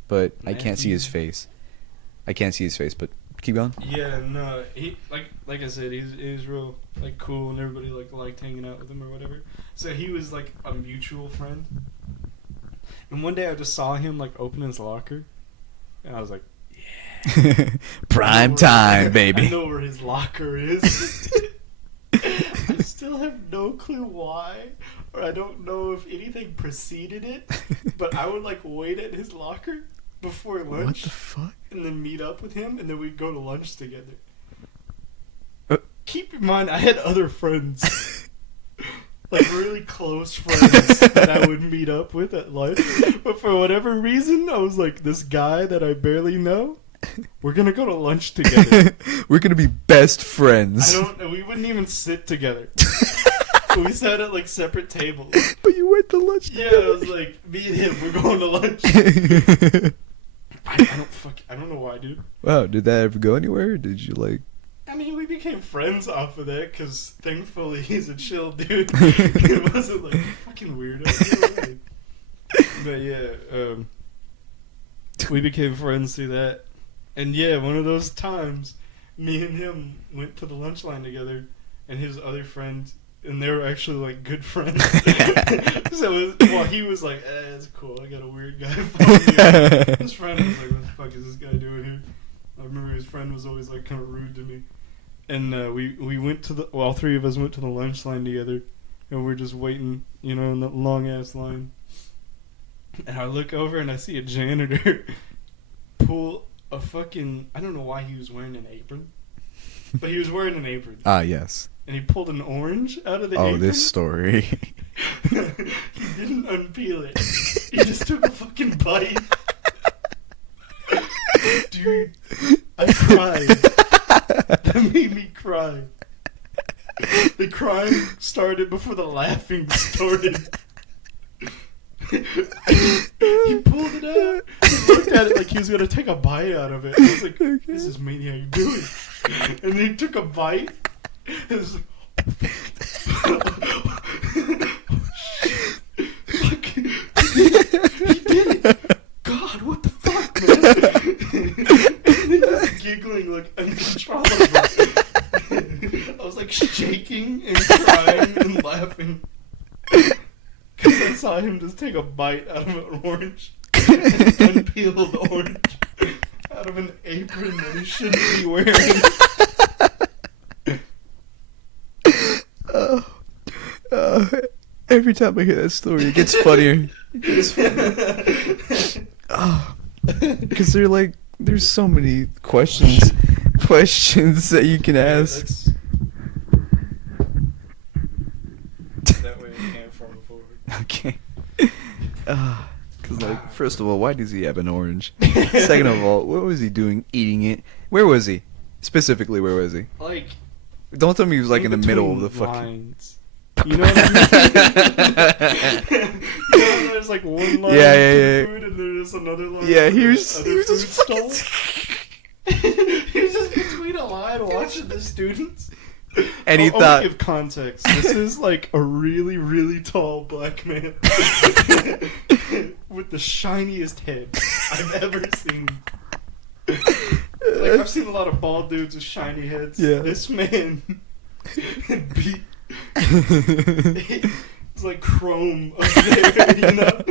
but I can't see Matthew. his face. I can't see his face, but keep going. Yeah, no, he like I said, he's real like cool, and everybody liked hanging out with him or whatever. So he was like a mutual friend. And one day I just saw him like open his locker, and I was like, Prime I time, I baby. know where his locker is. I still have no clue why, or I don't know if anything preceded it, but I would like wait at his locker before lunch. What the fuck? And then meet up with him, and then we'd go to lunch together. Uh. Keep in mind, I had other friends. Like, really close friends that I would meet up with at lunch. But for whatever reason, I was like, this guy that I barely know, we're gonna go to lunch together. We're gonna be best friends. We wouldn't even sit together. We sat at, like, separate tables. But you went to lunch. Yeah, I was like, me and him, we're going to lunch. I don't know why, dude. Wow, did that ever go anywhere? Did you like? I mean, we became friends off of that because thankfully he's a chill dude. It wasn't like a fucking weirdo. But yeah, we became friends through that. And yeah, one of those times, me and him went to the lunch line together, and his other friend, and they were actually like good friends. So while he was like, it's cool, I got a weird guy following me. His friend was like, what the fuck is this guy doing here? I remember his friend was always like kind of rude to me. And we went to all three of us went to the lunch line together, and we're just waiting, in the long ass line. And I look over and I see a janitor pull a fucking, I don't know why he was wearing an apron, but he was wearing an apron. Ah, yes. And he pulled an orange out of the apron. Oh, this story. He didn't unpeel it. He just took a fucking bite. Dude, I cried. That made me cry. The crying started before the laughing started. He pulled it out. He looked at it like he was going to take a bite out of it. I was like, this is maniac doing. And then he took a bite. And was like, fuck. He did it. God, what the fuck, man? And he was giggling like uncontrollable. I was like shaking and crying and laughing. Because I saw him just take a bite out of an orange and unpeel the orange out of an apron that he shouldn't be wearing. Every time I hear that story, it gets funnier. It gets funnier. Because there's so many questions that you can ask. That way you can't fall forward. Okay. Because, first of all, why does he have an orange? Second of all, what was he doing eating it? Where was he? Specifically, where was he? Like, Don't tell me he was, in the middle of the fucking... lines. You know what I mean? There's like one line Yeah. food and there's another line. Yeah, for he the was other just food fucking... stall. He was just between a line watching the students. And he I'll thought... give context. This is like a really, really tall black man with the shiniest head I've ever seen. Like, I've seen a lot of bald dudes with shiny heads. Yeah. This man beat. It's like chrome up there, you know.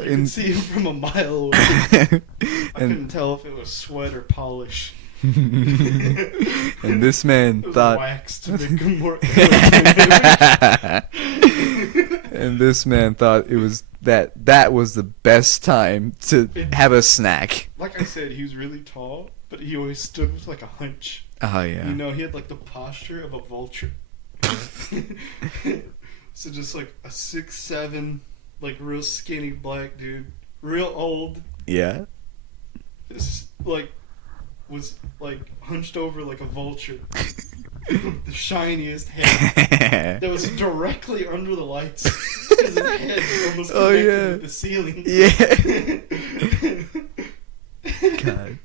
You can see him from a mile away. I couldn't tell if it was sweat or polish. And this man It was thought... waxed to make him more. And this man thought it was that was the best time to have a snack. Like I said, he was really tall, but he always stood with like a hunch. Oh, yeah. You know, he had like the posture of a vulture. So just like a 6'7", like real skinny black dude, real old. Yeah. Just like was like hunched over like a vulture. The shiniest head that was directly under the lights. His head was almost connected with the ceiling. Yeah. God.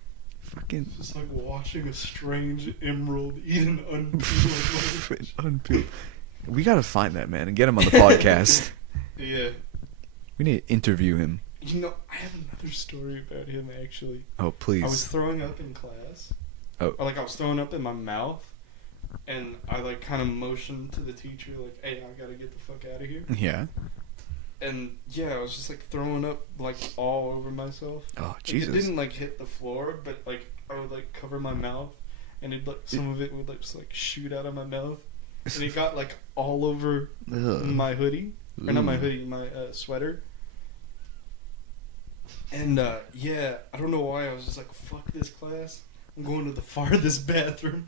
fucking Just like watching a strange emerald eat an unpeeled unpeeled. We gotta find that man and get him on the podcast. Yeah. We need to interview him. You know, I have another story about him actually. Oh please. I was throwing up in class. Oh. Or, like I was throwing up in my mouth, and I like kind of motioned to the teacher like, "Hey, I gotta get the fuck out of here." Yeah. And yeah, I was just like throwing up like all over myself. Oh Like, Jesus. it didn't like hit the floor, but like I would like cover my mouth, and it like some of it would like just like shoot out of my mouth, and it got like all over Ugh. my hoodie, or not my Ooh. hoodie, my sweater. And yeah, I don't know why I was just like, fuck this class. I'm going to the farthest bathroom.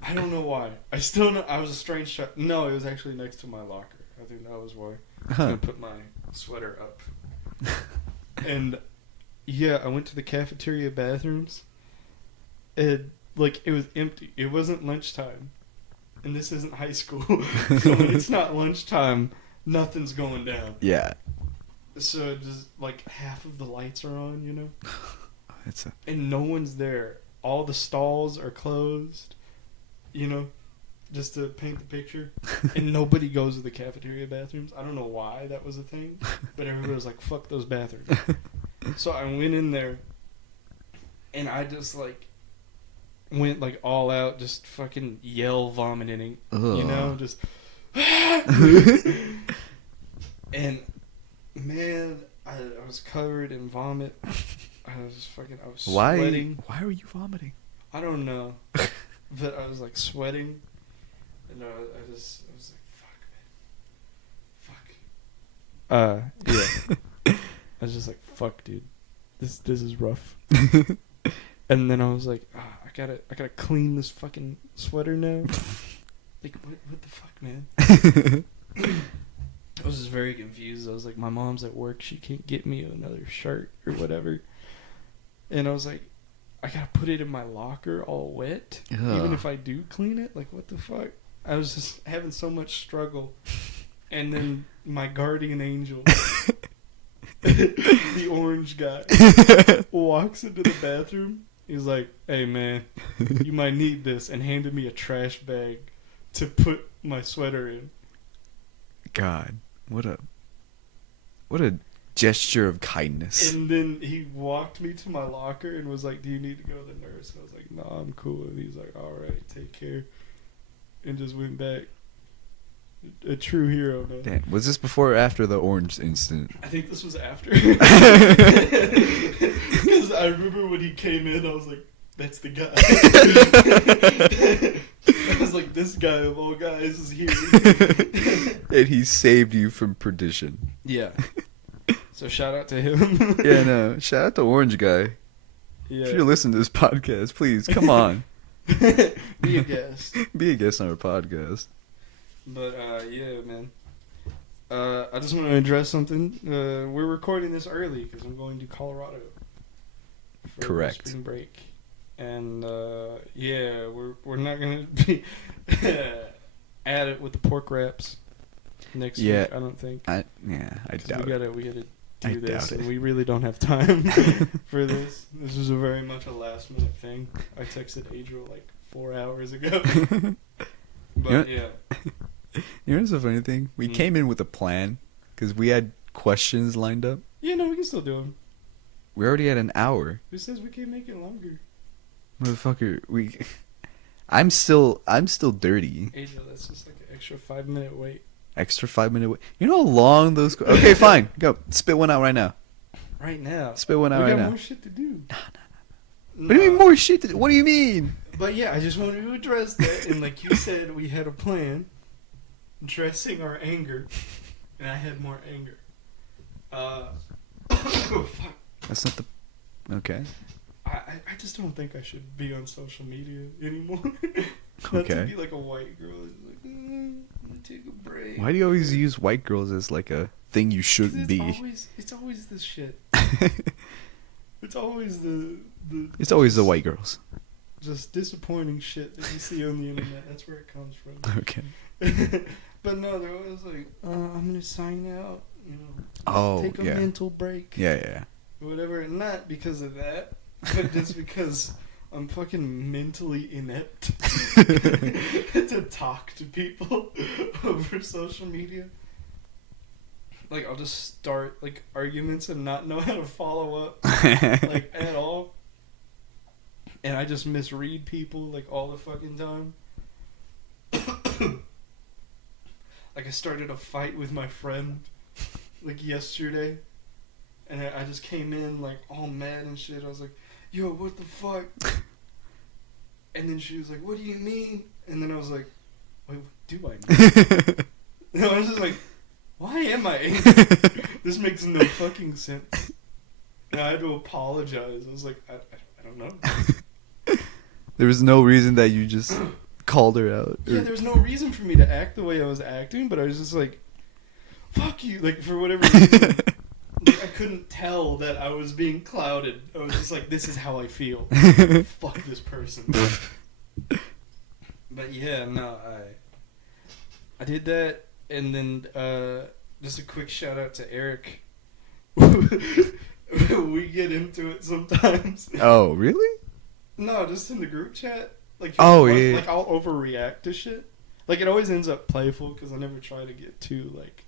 I don't know why. I still know I was a strange shot. No, it was actually next to my locker. I think that was why. I was gonna put my sweater up. And yeah, I went to the cafeteria bathrooms, and like it was empty. It wasn't lunchtime, and this isn't high school, so when it's not lunchtime, nothing's going down. Yeah. So just like half of the lights are on, you know, It's a and no one's there. All the stalls are closed, you know, just to paint the picture. And nobody goes to the cafeteria bathrooms. I don't know why that was a thing, but everybody was like, "Fuck those bathrooms." So I went in there, and I just like went like all out, just fucking yell vomiting, you know, just. And man, I was covered in vomit. I was sweating. Why were you vomiting? I don't know, but I was like sweating, and I was like, fuck, man, fuck. Yeah. I was just like, fuck, dude, this is rough. And then I was like, I gotta clean this fucking sweater now. Like, what the fuck, man? I was just very confused. I was like, my mom's at work. She can't get me another shirt or whatever. And I was like, I gotta put it in my locker all wet, even if I do clean it. Like, what the fuck? I was just having so much struggle. And then my guardian angel, the orange guy, walks into the bathroom. He's like, "Hey, man, you might need this," and handed me a trash bag to put my sweater in. God, what a gesture of kindness. And then he walked me to my locker and was like, "Do you need to go to the nurse?" And I was like, "No, I'm cool." And he's like, "All right, take care," and just went back. A true hero, man. Damn, was this before or after the orange incident? I think this was after. Because I remember when he came in, I was like, "That's the guy." I was like, "This guy of all guys is here." And he saved you from perdition. Yeah. So shout out to him. Yeah, no. Shout out to Orange Guy. Yeah. If you're listening to this podcast, please come on. Be a guest. Be a guest on our podcast. But yeah, man. I just want to address something. We're recording this early because I'm going to Colorado for Correct. spring break, and yeah, we're not gonna be at it with the pork wraps next week. I don't think. I doubt it. We gotta I do this, doubt it. and we really don't have time for this. This was a very much a last minute thing. I texted Adriel like 4 hours ago. But yeah. You know what's the funny thing? We came in with a plan because we had questions lined up. Yeah, no, we can still do them. We already had an hour. Who says we can't make it longer? Motherfucker, I'm still dirty. Adriel, that's just like an extra 5-minute wait. Extra 5-minute wait. You know how long those... Okay, fine. Go. Spit one out right now. Right now? Spit one out we right got now. more shit to do. What do you mean more shit? What do you mean? But yeah, I just wanted to address that. And like you said, we had a plan. Addressing our anger. And I had more anger. Oh, fuck. That's not the... Okay. I just don't think I should be on social media anymore. Not Okay. to be like a white girl who's like, I'm gonna take a break. Why do you always use white girls as like a thing you shouldn't be? It's always this shit. It's always It's always the white girls. just disappointing shit that you see on the internet. That's where it comes from. Okay. But no, they're always like, I'm gonna sign out. You know, Oh, take a yeah. mental break. Yeah. Or whatever. And not because of that. but just because I'm fucking mentally inept to talk to people over social media. Like, I'll just start, like, arguments and not know how to follow up, like, at all. And I just misread people, like, all the fucking time. Like, I started a fight with my friend, like, yesterday. And I just came in, like, all mad and shit. I was like, yo, what the fuck? And then she was like, what do you mean? And then I was like, wait, what do I mean? And I was just like, why am I angry? This makes no fucking sense. And I had to apologize. I was like, I don't know. There was no reason that you just called her out. Yeah, there was no reason for me to act the way I was acting, but I was just like, fuck you. Like, for whatever reason. Like, I couldn't tell that I was being clouded. I was just like, this is how I feel. Fuck this person. But yeah, no, I did that. And then just a quick shout out to Eric. We get into it sometimes. Oh, really? No, just in the group chat. Like, yeah. Like, I'll overreact to shit. Like, it always ends up playful because I never try to get too, like,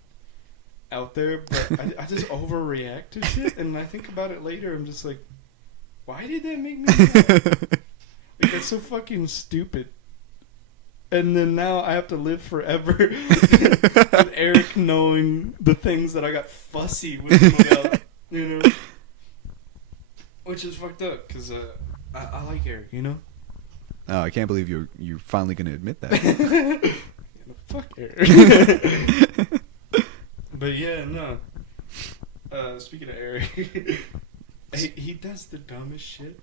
out there. But I just overreact to shit. And I think about it later. I'm just like, why did that make me mad? Like, that's so fucking stupid. And then now I have to live forever with Eric knowing the things that I got fussy with him about, you know? Which is fucked up, because I like Eric, you know? Oh, I can't believe you're finally going to admit that. Yeah, fuck Eric. But yeah, no. Speaking of Eric, he does the dumbest shit,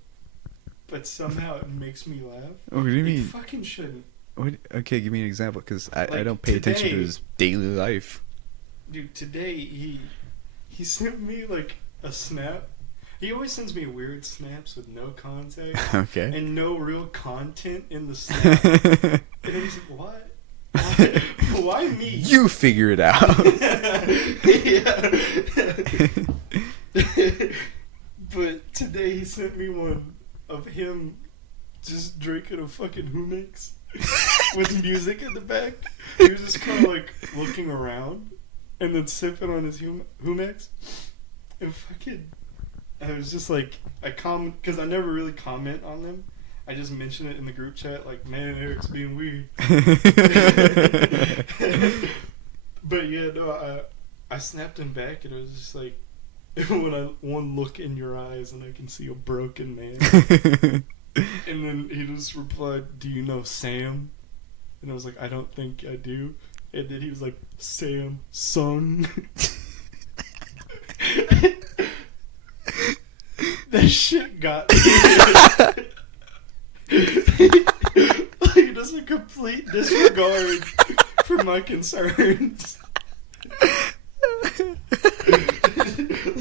but somehow it makes me laugh. Oh, what do you mean? He fucking shouldn't. Okay, give me an example, because I Like, don't pay attention to today- his daily life. Dude, today he sent me like a snap. He always sends me weird snaps with no context Okay. and no real content in the snap. And he's like, what? Why me? You figure it out. Yeah. But today he sent me one of him just drinking a fucking Humix with music in the back. He was just kind of like looking around and then sipping on his Humix. And fucking, I was just like, I comment, because I never really comment on them. I just mention it in the group chat, like, man, Eric's being weird. But yeah, no, I snapped him back, and it was just like, one look in your eyes, and I can see a broken man. And then he just replied, do you know Sam? And I was like, I don't think I do. And then he was like, Sam Sung. That shit got me. Like, just a complete disregard for my concerns.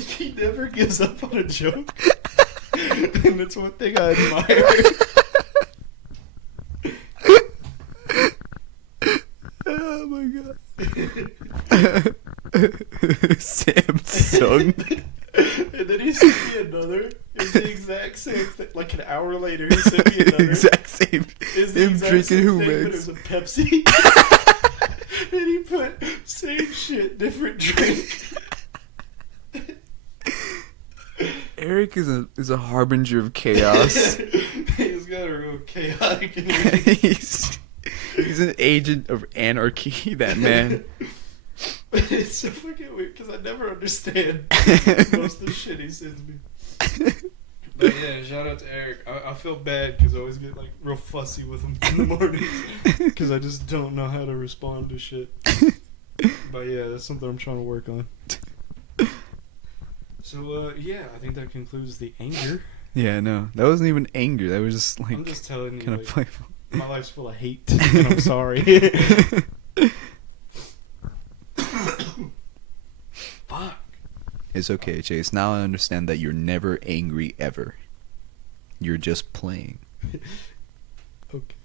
He never gives up on a joke. And it's one thing I admire. Oh my god. Samsung. And then he sent me another. It's the exact same thing. Like an hour later, he sent me another. Exact same. It's the Him exact drinking same thing, but it Humex. was a Pepsi. And he put same shit, different drink. Eric is a harbinger of chaos. He's got a real chaotic energy. he's an agent of anarchy, that man. But it's so fucking weird because I never understand most of the shit he sends me. But yeah, shout out to Eric. I feel bad because I always get like real fussy with him in the morning because I just don't know how to respond to shit. But yeah, that's something I'm trying to work on. So yeah, I think that concludes the anger. Yeah, no, that wasn't even anger. That was just like I'm just telling you, kind of like, playful. my life's full of hate, and I'm sorry. Fuck. It's okay, Chase. Now I understand that you're never angry ever. You're just playing. Okay.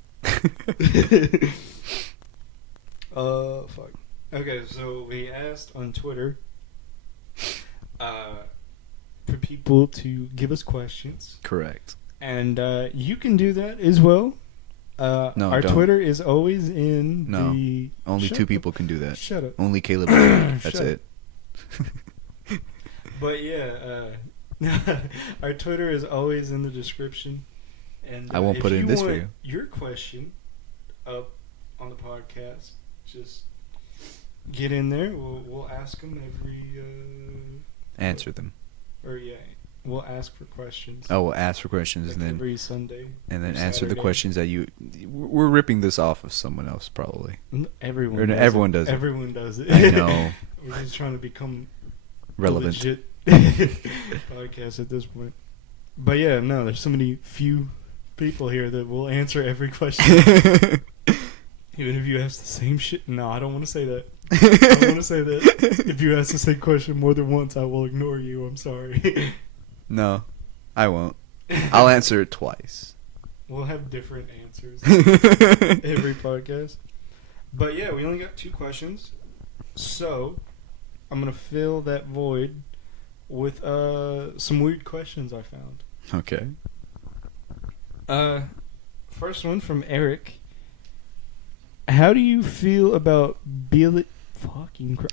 Fuck. Okay, so we asked on Twitter, for people to give us questions. Correct. And you can do that as well. No, our don't. Twitter is always in No. the... Only Shut 2 up. people can do that. Shut up. Only Caleb. That's Shut it. But yeah, our Twitter is always in the description. And I won't if put it in this want video. your question up on the podcast, just get in there. We'll ask them every... Answer them. Or yeah, we'll ask for questions. Oh, we'll ask for questions like and then every Sunday. and then or answer the Saturday. questions that you. We're ripping this off of someone else probably. Everyone. Or no, does everyone it. does it. Everyone does it. I know. We're just trying to become Relevant. legit podcast at this point. But yeah, no, there's so many few people here that will answer every question. Even if you ask the same shit. No, I don't want to say that. I don't want to say that. If you ask the same question more than once, I will ignore you. I'm sorry. No, I won't. I'll answer it twice. We'll have different answers every podcast. But yeah, we only got 2 questions. So, I'm going to fill that void with some weird questions I found. Okay. First one from Eric. How do you feel about Billy...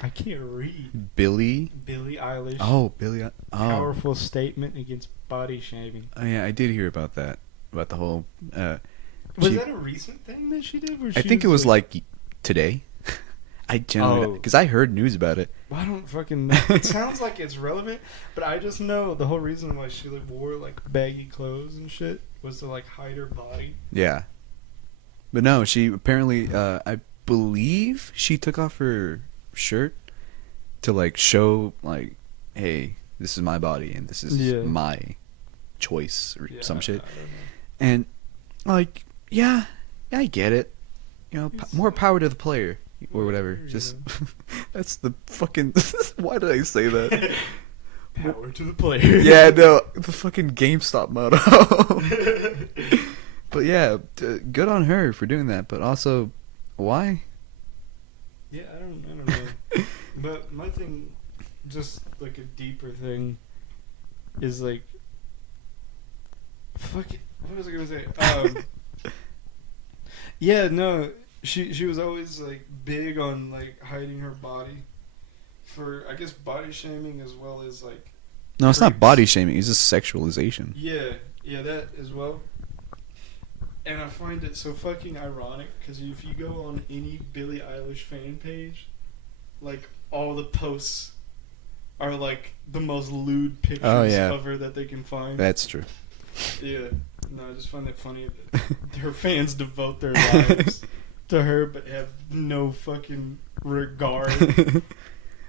I can't read. Billy. Billie Eilish. Oh, Billy. Oh. Powerful statement against body shaming. Oh, yeah, I did hear about that. About the whole. Was she- that a recent thing that she did? Where I she think it was like today. I generally because I heard news about it. I don't fucking know. It sounds like it's relevant, but I just know the whole reason why she like wore like baggy clothes and shit was to like hide her body. Yeah. But no, she apparently. I believe she took off her shirt to like show like, hey, this is my body and this is my choice or some shit. And like, yeah, I get it. You know, more power to the player or whatever. Just that's the fucking. Why did I say that? Power to the player. Yeah, no, the fucking GameStop motto. But yeah, good on her for doing that. But also, why? Yeah, I don't know. But my thing, just like a deeper thing, is like, fuck it. What was I gonna say? Yeah, no, she was always like big on like hiding her body, for I guess body shaming as well as like. No, it's not creeps. body shaming. It's just sexualization. Yeah, that as well. And I find it so fucking ironic because if you go on any Billie Eilish fan page, like all the posts are like the most lewd pictures of her that they can find. That's true. Yeah, no, I just find that funny that her fans devote their lives to her, but have no fucking regard.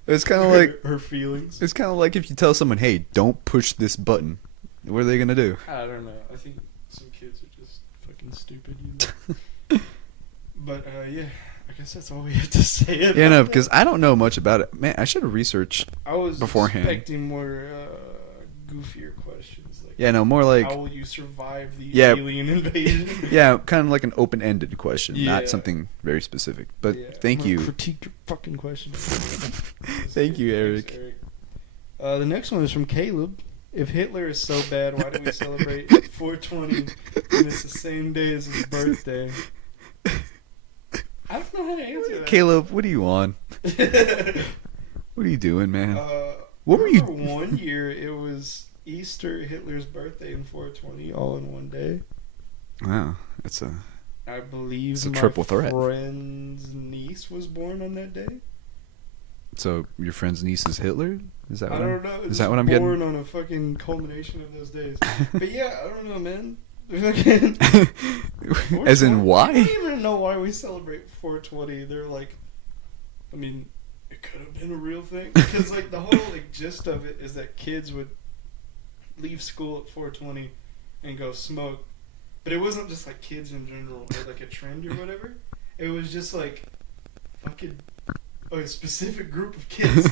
It's kind of like her feelings. It's kind of like if you tell someone, "Hey, don't push this button." What are they gonna do? I don't know. I think some kids are just fucking stupid. You know? But yeah, I guess that's all we have to say about Yeah, no, that. because I don't know much about it. Man, I should have researched. I was beforehand. expecting more goofier questions. Like, Yeah, no, more like how will you survive the Yeah. alien invasion? yeah, kind of like an open-ended question, Yeah. not something very specific. But Yeah, thank I'm gonna you. Critique your fucking question. Thank you, Thanks, Eric. The next one is from Caleb. If Hitler is so bad, why do we celebrate 420 and it's the same day as his birthday? I don't know how to answer that. Caleb, what are you on? What are you doing, man? What I were you- remember one year it was Easter, Hitler's birthday, and 420 all in one day. Wow, that's a. I believe It's a my triple threat. friend's niece was born on that day. So your friend's niece is Hitler? Is that I what don't know. Is that what I'm getting? Born on a fucking culmination of those days. But yeah, I don't know, man. Fucking As in 420 why? I don't even know why we celebrate 420. They're like, I mean, it could have been a real thing because like the whole like gist of it is that kids would leave school at 420 and go smoke, but it wasn't just like kids in general or like a trend or whatever. It was just like fucking a specific group of kids.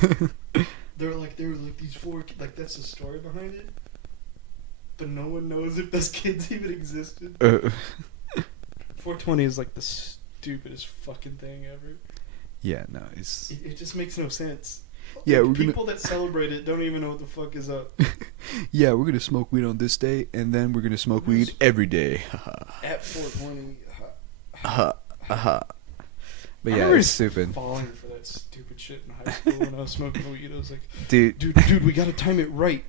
They were like these four like that's the story behind it. But no one knows if those kids even existed. 420 is like the stupidest fucking thing ever. Yeah, no, it's It just makes no sense. Yeah, Like, we're gonna- people that celebrate it don't even know what the fuck is up. Yeah, we're gonna smoke weed on this day, and then we're gonna smoke weed every day. At 420. But I yeah, remember it's stupid. falling for that stupid shit in high school when I was smoking weed. I was like, Dude, dude, we gotta time it right.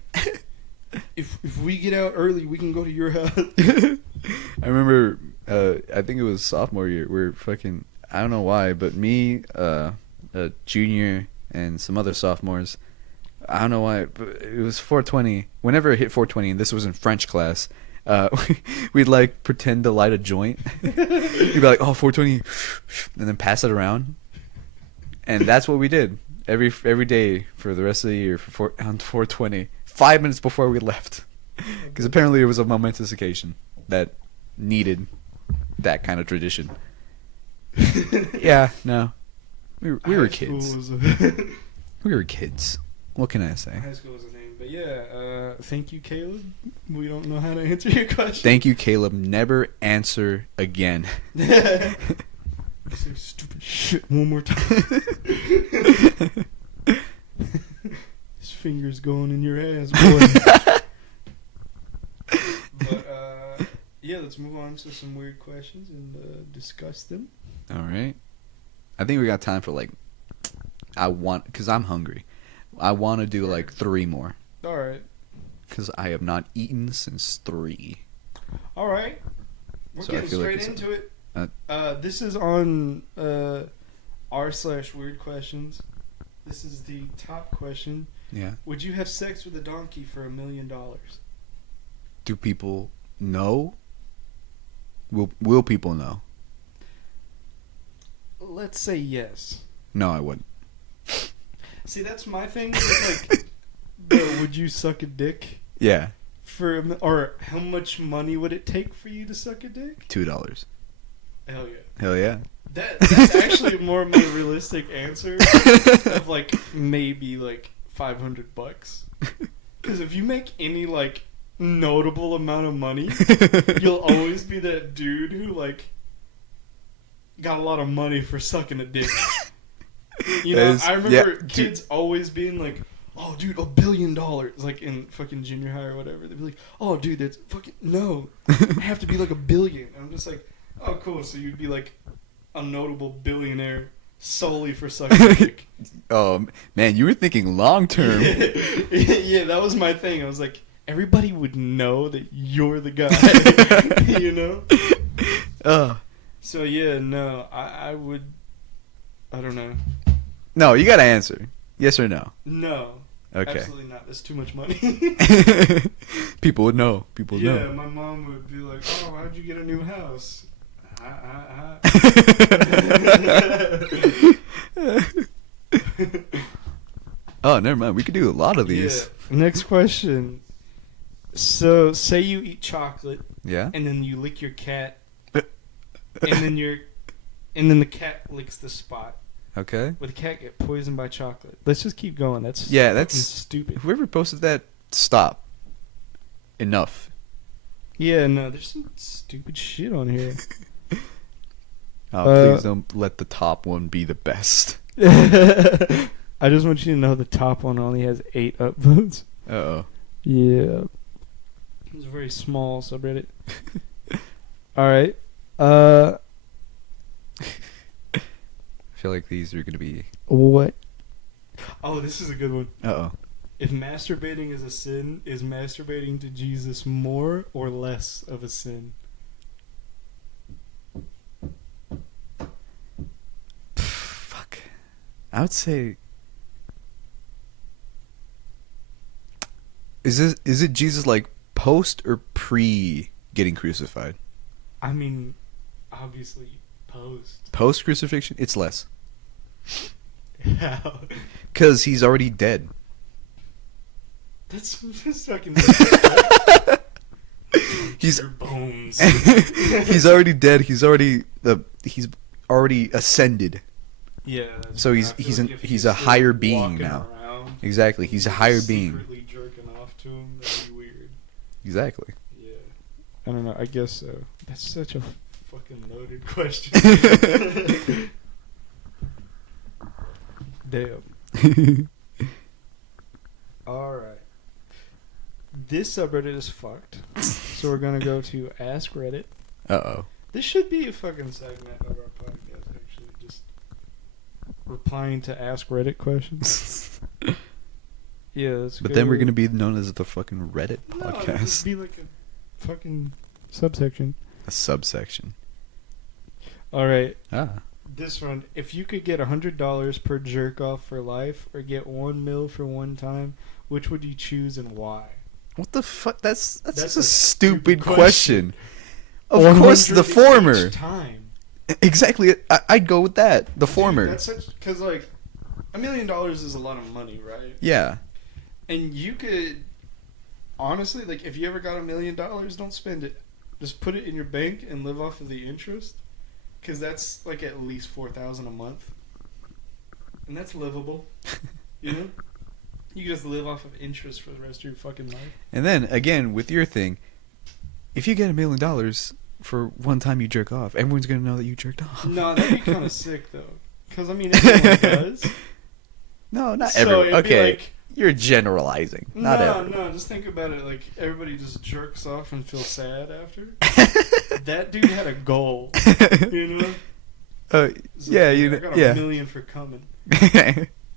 If we get out early, we can go to your house. I remember, I think it was sophomore year, we're fucking, I don't know why, but me, a junior, and some other sophomores, I don't know why, but it was 420. Whenever it hit 420, and this was in French class, we'd like pretend to light a joint. We'd be like, oh, 420, and then pass it around. And that's what we did every day for the rest of the year on 420, 5 minutes before we left. Because apparently it was a momentous occasion that needed that kind of tradition. Yeah, no. We were kids. We were kids. What can I say? High school was a thing. But yeah, thank you, Caleb. We don't know how to answer your question. Thank you, Caleb. Never answer again. Say stupid shit one more time. His finger's going in your ass, boy. But yeah, let's move on to some weird questions and discuss them. All right. I think we got time for because I'm hungry. I want to do like 3 more. All right. Because I have not eaten since 3. All right. We're So I getting feel like straight into it. uh, This is on r/weird questions. This is the top question. Yeah. Would you have sex with a donkey for $1 million? Do people know? Will people know? Let's say yes. No, I wouldn't. See, that's my thing. It's like, bro, would you suck a dick Yeah. or how much money would it take for you to suck a dick? $2. Hell yeah. Hell yeah. That's actually more of my realistic answer of like maybe like $500. Because if you make any like notable amount of money, you'll always be that dude who like got a lot of money for sucking a dick. You know, I remember kids always being like, "Oh, dude, $1 billion!" Like in fucking junior high or whatever. They'd be like, "Oh, dude, that's fucking no. I have to be like $1 billion." And I'm just like, "Oh, cool." So you'd be like a notable billionaire solely for sucking a dick. Oh man, you were thinking long term. Yeah, that was my thing. I was like, everybody would know that you're the guy. You know? So yeah, no, I would. I don't know. No, you gotta answer. Yes or no? No. Okay. Absolutely not. That's too much money. People would know. People know. Yeah, my mom would be like, "Oh, how'd you get a new house?" Oh, never mind. We could do a lot of these. Yeah. Next question. So, say you eat chocolate, Yeah. and then you lick your cat, and then the cat licks the spot. Okay. Would the cat get poisoned by chocolate? Let's just keep going. That's stupid. Whoever posted that, stop. Enough. Yeah, no, there's some stupid shit on here. Oh, please don't let the top one be the best. I just want you to know the top one only has 8 upvotes. Uh-oh. Yeah. It's a very small subreddit. Alright. I feel like these are going to be... What? Oh, this is a good one. Uh-oh. If masturbating is a sin, is masturbating to Jesus more or less of a sin? Fuck. I would say... Is it Jesus like post or pre getting crucified? I mean, obviously post. Post crucifixion, it's less. How? Because he's already dead. That's fucking. He's your bones. He's already dead. He's already ascended. Yeah. So he's a higher being now. Around, Exactly. He's a higher being. Secretly jerking off to him. That'd be weird. Exactly. Yeah. I don't know. I guess so. That's such a fucking loaded question. Damn. All right. This subreddit is fucked. So we're gonna go to Ask Reddit. Uh-oh. This should be a fucking segment of our podcast, actually. Just replying to Ask Reddit questions. Yeah, let's But go. then we're gonna be known as the fucking Reddit No, it'd podcast. just be like a fucking subsection. A subsection. Alright, Ah. this one. If you could get $100 per jerk off for life or get $1 mil for one time, which would you choose and why? What the fuck? That's That's just a a stupid stupid question. Of course, the 100 former. each time. Exactly. I'd go with that. The Dude, former. that's such because like $1 million is a lot of money, right? Yeah. And you could honestly, like, if you ever got $1 million, don't spend it. Just put it in your bank and live off of the interest, because that's like at least $4,000 a month, and that's livable. You know, you can just live off of interest for the rest of your fucking life. And then again with your thing, if you get $1 million for one time you jerk off, everyone's gonna know that you jerked off. No, that'd be kind of sick though, because I mean, everyone does. No, not So everyone. it'd be Okay, like, you're generalizing. Not everyone. no, just think about it. Like, everybody just jerks off and feels sad after. That dude had a goal, you know? He's like, Yeah, I got $1 million for coming.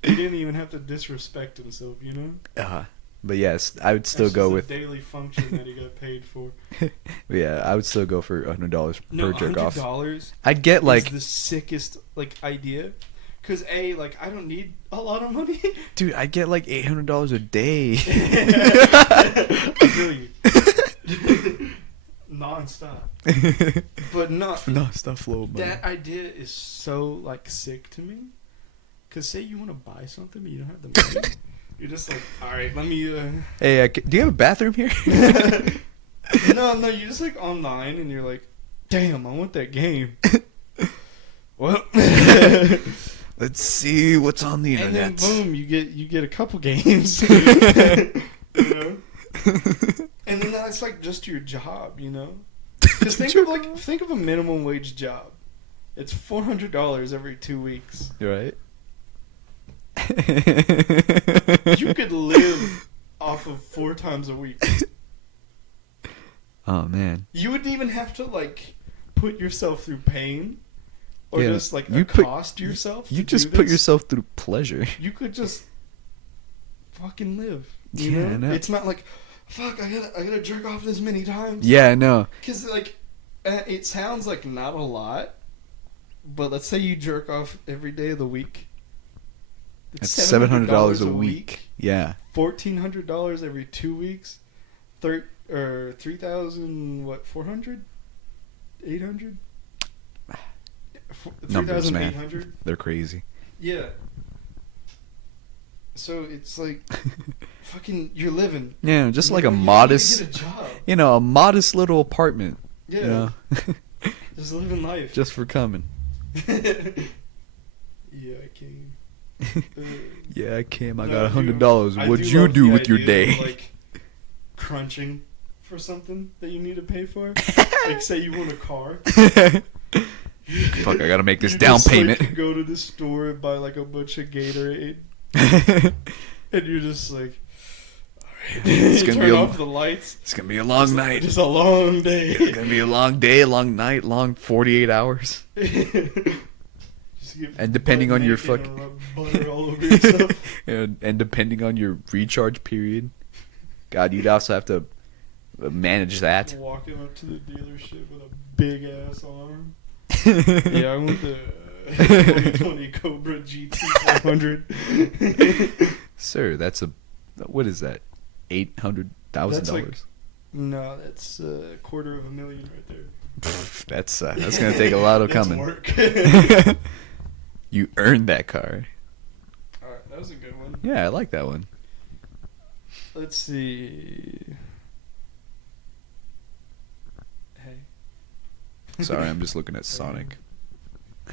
He didn't even have to disrespect himself, you know? But yes, I would still That's go just with. a daily function that he got paid for. Yeah, I would still go for $100 No, per jerk off. $100 I'd get like like, the sickest like idea, because like I don't need a lot of money. dude, I'd get like $800 a day. I feel you. Non-stop. But not Non-stop flow of money. that idea is so like sick to me. Cause say you want to buy something but you don't have the money, you're just like, all right, let me. Hey, do you have a bathroom here? No, you're just like online and you're like, damn, I want that game. Well, Let's see what's on the and then internet. boom, you get a couple games. You know? And then that's like just your job, you know. Because think of a minimum wage job. It's $400 every 2 weeks. You're right. You could live off of 4 times a week. Oh man. You wouldn't even have to like put yourself through pain, or Yeah, just like you accost yourself. You to just do put this. yourself through pleasure. You could just fucking live. You Yeah, know? I know. It's not like, fuck, I gotta jerk off this many times. Yeah, I know. Because like, it sounds like not a lot, but let's say you jerk off every day of the week. It's $700 a week. Yeah. $1,400 every 2 weeks. 3,000 what? 400? 800? Numbers, man. 3,800? They're crazy. Yeah. So it's like, fucking, you're living. Yeah, just You like know, a you don't modest, need to get a job. a modest little apartment. Yeah. You know? Just living life. Just for coming. Yeah, I came. Yeah, I came. I No, got I do- $100. I What'd do you love do the with your idea day? of, like, crunching for something that you need to pay for. Like, say you want a car. Fuck, I gotta make this You down just, payment. Like, go to the store and buy like a bunch of Gatorade, and you're just like, alright. It's You gonna turn be a- off the lights. It's gonna be a long night. It's a long day. It's gonna be a long day, a long night, long 48 hours. Just get And depending on your butt naked fuck- and rub butter all over yourself. And depending on your recharge period, God, you'd also have to manage that. Walking up to the dealership with a big ass arm. Yeah, I want the 2020 Cobra GT 500. Sir, that's what is that? $800,000. No, that's $250,000 right there. That's gonna take a lot of That's coming. work. You earned that car. Alright, that was a good one. Yeah, I like that one. Let's see. Hey. Sorry, I'm just looking at Sonic.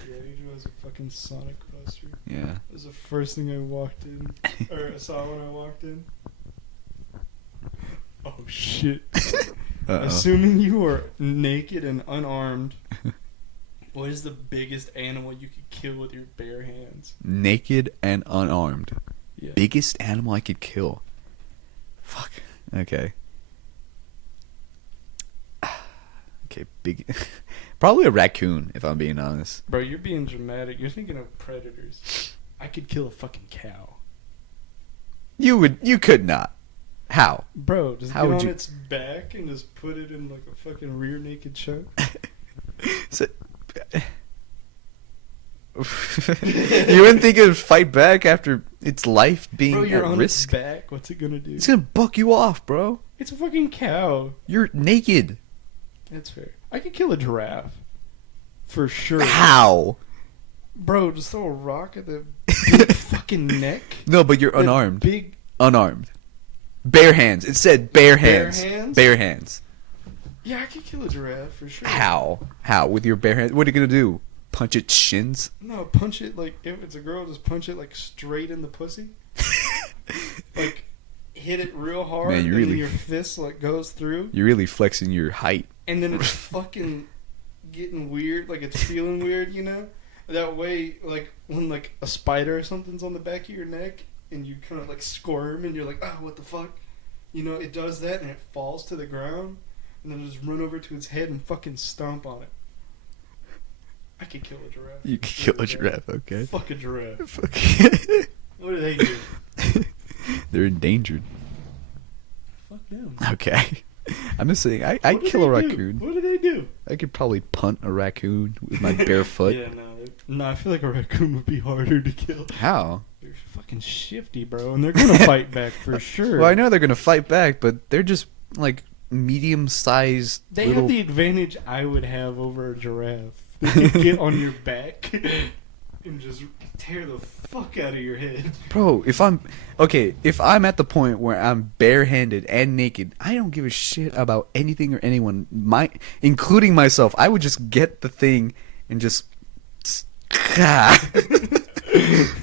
Yeah, he was a fucking Sonic poster. Yeah. That was the first thing I walked in, or I saw when I walked in. Oh shit. Uh-oh. Assuming you are naked and unarmed, what is the biggest animal you could kill with your bare hands? Naked and unarmed. Yeah. Biggest animal I could kill. Fuck. Okay. Okay, big. Probably a raccoon, if I'm being honest. Bro, you're being dramatic. You're thinking of predators. I could kill a fucking cow. You could not. How? Bro, just How get would on you- its back and just put it in like a fucking rear naked choke. So, you wouldn't think it would fight back after its life being Bro, you're at on risk? its back. What's it gonna do? It's gonna buck you off, bro. It's a fucking cow. You're naked. That's fair. I could kill a giraffe. For sure. How? Bro, just throw a rock at the big fucking neck. No, but you're That unarmed. Big. Unarmed. Bare hands. It said bare Bare hands. hands? Bare hands. Yeah, I could kill a giraffe for sure. How? How? With your bare hands? What are you gonna do? Punch its shins? No, punch it like if it's a girl, just punch it like straight in the pussy. Like hit it real hard, Man, and you then really- your fist like goes through, You're really flexing your height. and then it's fucking getting weird, like it's feeling weird, you know. That way, like when like a spider or something's on the back of your neck, and you kind of like squirm, and you're like, oh, what the fuck, you know? It does that, and it falls to the ground, and then just run over to its head and fucking stomp on it. I could kill a giraffe. You can kill a giraffe, okay? Fuck a giraffe. Fuck. What do they do? They're endangered. Fuck them. Okay. I'm just saying, I'd What do kill a they do? raccoon. What do they do? I could probably punt a raccoon with my bare foot. Yeah, no, I feel like a raccoon would be harder to kill. How? They're fucking shifty, bro, and they're gonna fight back for sure. Well, I know they're gonna fight back, but they're just like medium-sized. They little... have the advantage I would have over a giraffe. They can get on your back and just tear the fuck out of your head. Bro, if I'm at the point where I'm barehanded and naked, I don't give a shit about anything or anyone, including myself. I would just get the thing and just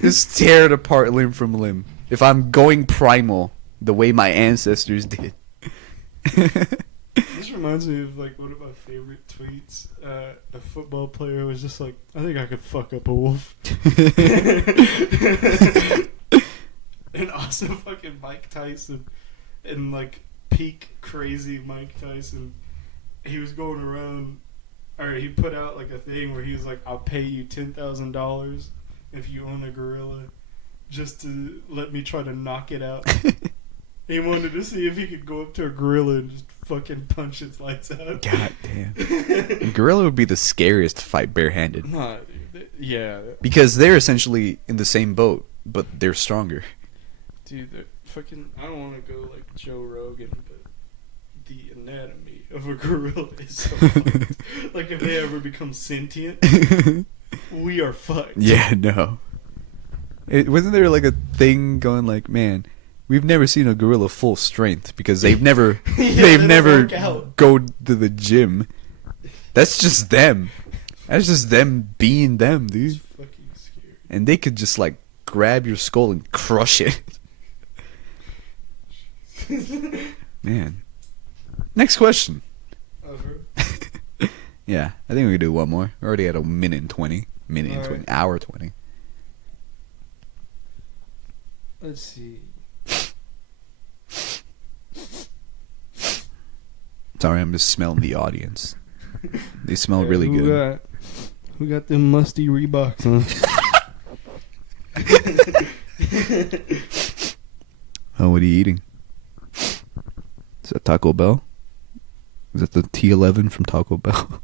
just tear it apart limb from limb. If I'm going primal the way my ancestors did. This reminds me of like one of my favorite tweets. A football player was just like, I think I could fuck up a wolf. And also fucking Mike Tyson, and like peak crazy Mike Tyson, he was going around, or he put out like a thing where he was like, I'll pay you $10,000 if you own a gorilla, just to let me try to knock it out. He wanted to see if he could go up to a gorilla and just fucking punch its lights out. God damn. A gorilla would be the scariest to fight barehanded. Nah, dude, yeah. Because they're essentially in the same boat, but they're stronger. Dude, the fucking, I don't want to go like Joe Rogan, but the anatomy of a gorilla is so fucked. Like if they ever become sentient, we are fucked. Yeah, no. Wasn't there like a thing going like, man, we've never seen a gorilla full strength because they've never Yeah, they've they don't never work out. go to the gym. That's just them. That's just them being them, It's dude. fucking scary. And they could just like grab your skull and crush it. Man. Next question. Over. Yeah, I think we could do one more. We're already at a minute and 20. Minute and All 20. right. Hour 20. Let's see. Sorry, I'm just smelling the audience. They smell Hey, really who good. Who got them musty Reeboks on? Oh, what are you eating? Is that Taco Bell? Is that the T11 from Taco Bell?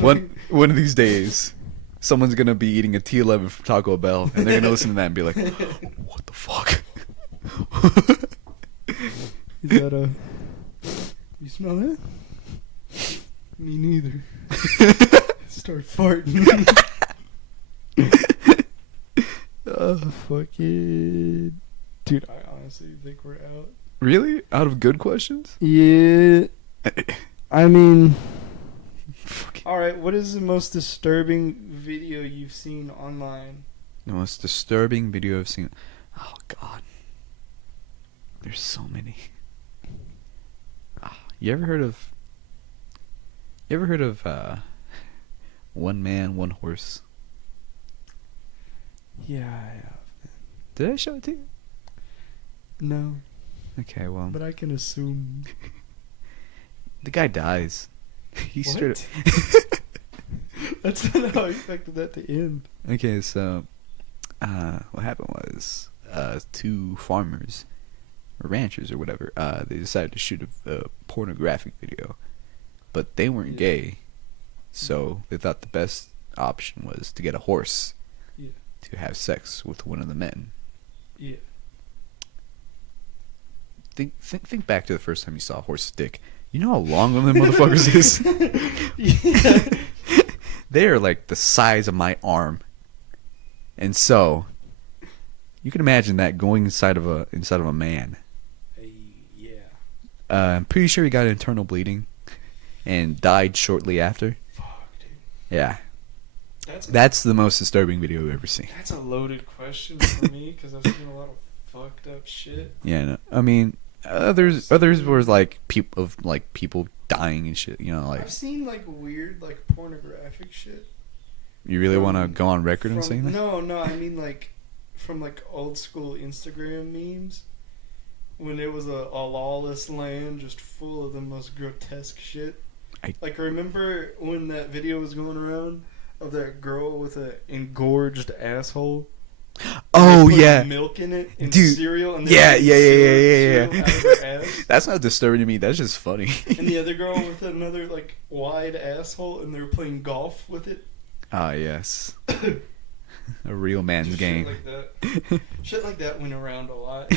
One of these days, someone's gonna be eating a T11 from Taco Bell, and they're gonna listen to that and be like, "What the fuck?" Is that a? You smell that? Me neither. Start farting. Oh, fuck it. Dude, I honestly think we're out. Really? Out of good questions? Yeah. I mean, Fuck. alright, what is the most disturbing video you've seen online? The most disturbing video I've seen. Oh God. There's so many. You ever heard of? One man, one horse? Yeah, I have. Did I show it to you? No. Okay, well, But I can assume. the guy dies. He What? straight That's not how I expected that to end. Okay, so what happened was two farmers or ranchers or whatever, they decided to shoot a pornographic video, but they weren't gay, so they thought the best option was to get a horse to have sex with one of the men. Yeah. Think back to the first time you saw a horse's dick. You know how long one of them motherfuckers is? Yeah. They are like the size of my arm. And so you can imagine that going inside of a man. Yeah. I'm pretty sure he got internal bleeding and died shortly after. Fuck, dude. Yeah. That's the most disturbing video I've ever seen. That's a loaded question for me because I've seen a lot of fucked up shit. Yeah, no, I mean, others were like people dying and shit. You know, like I've seen like weird like pornographic shit. you really want to go on record and say that? No, I mean like from like old school Instagram memes when it was a lawless land just full of the most grotesque shit. Like remember when that video was going around of that girl with an engorged asshole? Oh yeah, milk in it and dude. Cereal. And Yeah. cereal out of her ass. That's not disturbing to me. That's just funny. And the other girl with another like wide asshole, and they were playing golf with it. Ah yes, a real man's Just game. Shit like that. Shit like that went around a lot.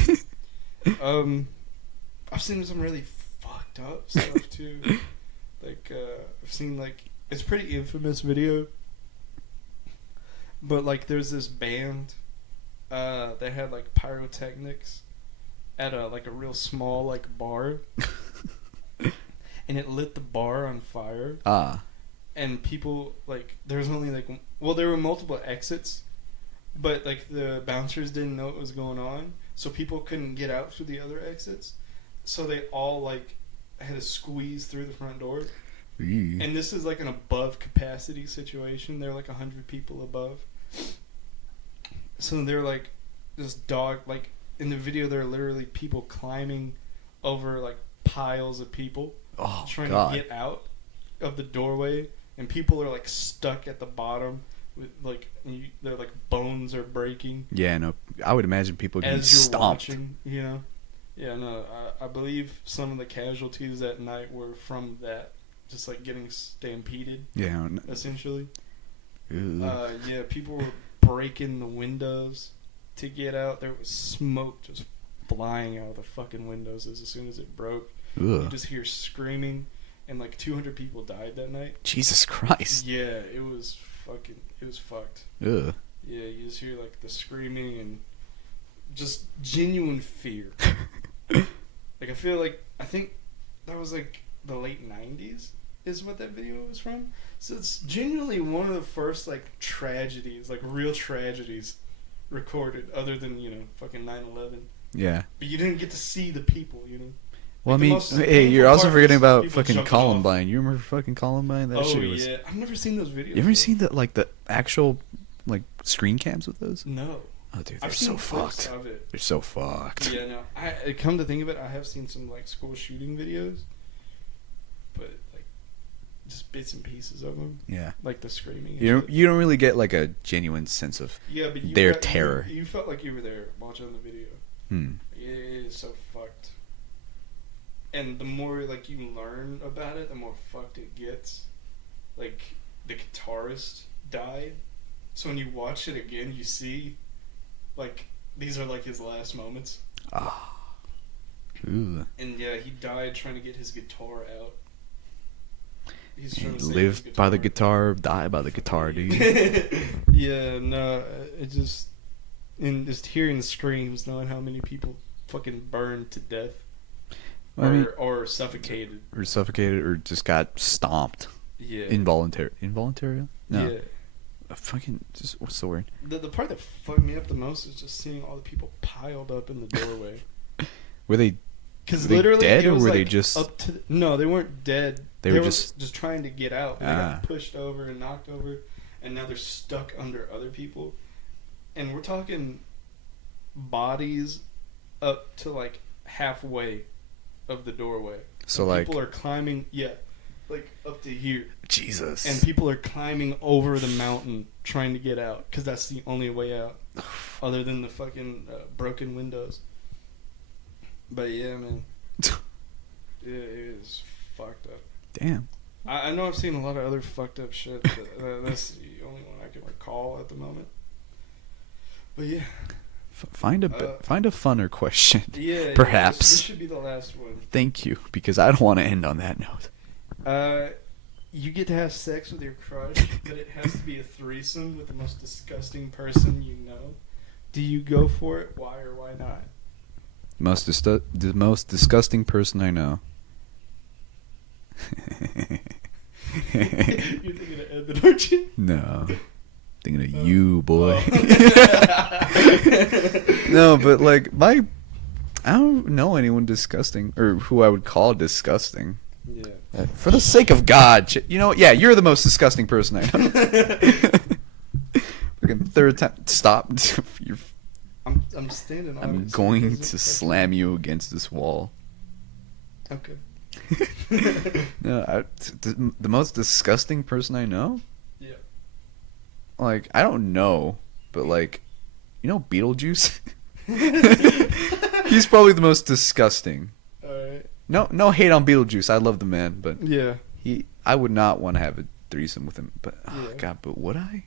I've seen some really fucked up stuff too. Like I've seen like it's a pretty infamous video, but like there's this band that had like pyrotechnics at a real small like bar, and it lit the bar on fire. And people like there was only like there were multiple exits, but like the bouncers didn't know what was going on, so people couldn't get out through the other exits, so they all like had to squeeze through the front door. And this is like an above capacity situation. They're like 100 people above. So they're like this dog, like in the video, there are literally people climbing over like piles of people trying to get out of the doorway, and people are like stuck at the bottom with like their like bones are breaking. Yeah, no, I would imagine people getting as you're stomped. watching, you know. Yeah, no, I believe some of the casualties that night were from that. Just like getting stampeded. Yeah. Essentially. Yeah, people were breaking the windows to get out. There was smoke just flying out of the fucking windows as soon as it broke. You just hear screaming, and like 200 people died that night. Jesus Christ. Yeah, it was fucked. Ugh. Yeah, you just hear like the screaming and just genuine fear. Like I think that was like the late 90s. Is what that video was from. So it's genuinely one of the first like tragedies, like real tragedies recorded, other than, you know, fucking 9/11. Yeah. But you didn't get to see the people, you know. Well, like I mean, hey, you're also forgetting about fucking Columbine. You remember fucking Columbine? That shit was... yeah, I've never seen those videos. You ever seen the actual like screen cams with those? No. Oh, dude, they're so fucked. Of it. They're so fucked. Yeah, no. I come to think of it, I have seen some like school shooting videos, but like just bits and pieces of them. Yeah. Like the screaming. You don't really get like a genuine sense of their terror. You felt like you were there watching the video. It is so fucked. And the more like you learn about it, the more fucked it gets. Like the guitarist died, so when you watch it again, you see like these are like his last moments. Ooh. And yeah, he died trying to get his guitar out. He's trying to live by the guitar, die by the guitar, dude. Yeah, no, it just hearing the screams, knowing how many people fucking burned to death, or suffocated, or just got stomped. Yeah, involuntary. No. Yeah. Fucking just what's the word? The part that fucked me up the most is just seeing all the people piled up in the doorway. Were they? Because literally, dead, or were like they just up to? No, they weren't dead. They were just trying to get out. They got pushed over and knocked over, and now they're stuck under other people. And we're talking bodies up to like halfway of the doorway. So and like people are climbing, like up to here, Jesus. and people are climbing over the mountain trying to get out because that's the only way out, other than the fucking broken windows. But yeah, man, it is fucked up. Damn. I know I've seen a lot of other fucked up shit. But that's the only one I can recall at the moment. But yeah. Find a funner question. Yeah. Perhaps. This should be the last one. Thank you, because I don't want to end on that note. You get to have sex with your crush, but it has to be a threesome with the most disgusting person you know. Do you go for it? Why or why not? The most disgusting person I know. You're thinking of Evan, aren't you? No. Thinking of you, boy. No, but like I don't know anyone disgusting or who I would call disgusting. Yeah. For the sake of God, you know, yeah, you're the most disgusting person I know. Fucking third time, stop. I'm standing on it. I'm so going it doesn't to affect slam you against this wall. me. Okay. No, the most disgusting person I know? Yeah. Like, I don't know, but like, you know Beetlejuice? He's probably the most disgusting. Alright. No hate on Beetlejuice. I love the man, but Yeah. I would not want to have a threesome with him. But oh Yeah. God, but would I?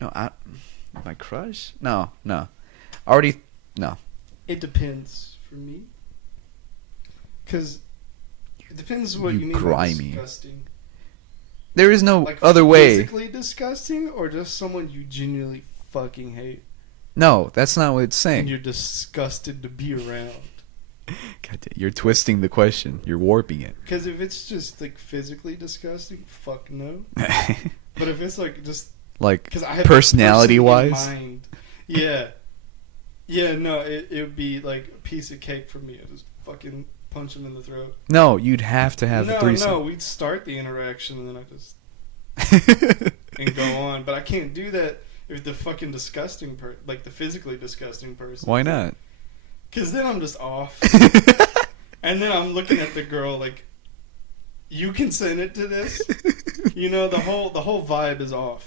No, my crush? No. Already, no. It depends for me. Because it depends what You you mean grimy. by disgusting. There is no Like other way. physically disgusting, or just someone you genuinely fucking hate. No, that's not what it's And saying. you're disgusted to be around. God, you're twisting the question. You're warping it. Because if it's just like physically disgusting, fuck no. But if it's like just Like because I have personality a person in wise. mind, yeah, no, it would be like a piece of cake for me. I just fucking punch him in the throat. No, you'd have to have a threesome. No, we'd start the interaction and then I just and go on. But I can't do that if the fucking disgusting like the physically disgusting person. Why not? Because then I'm just off. And then I'm looking at the girl like, you consented to this? You know, the whole vibe is off.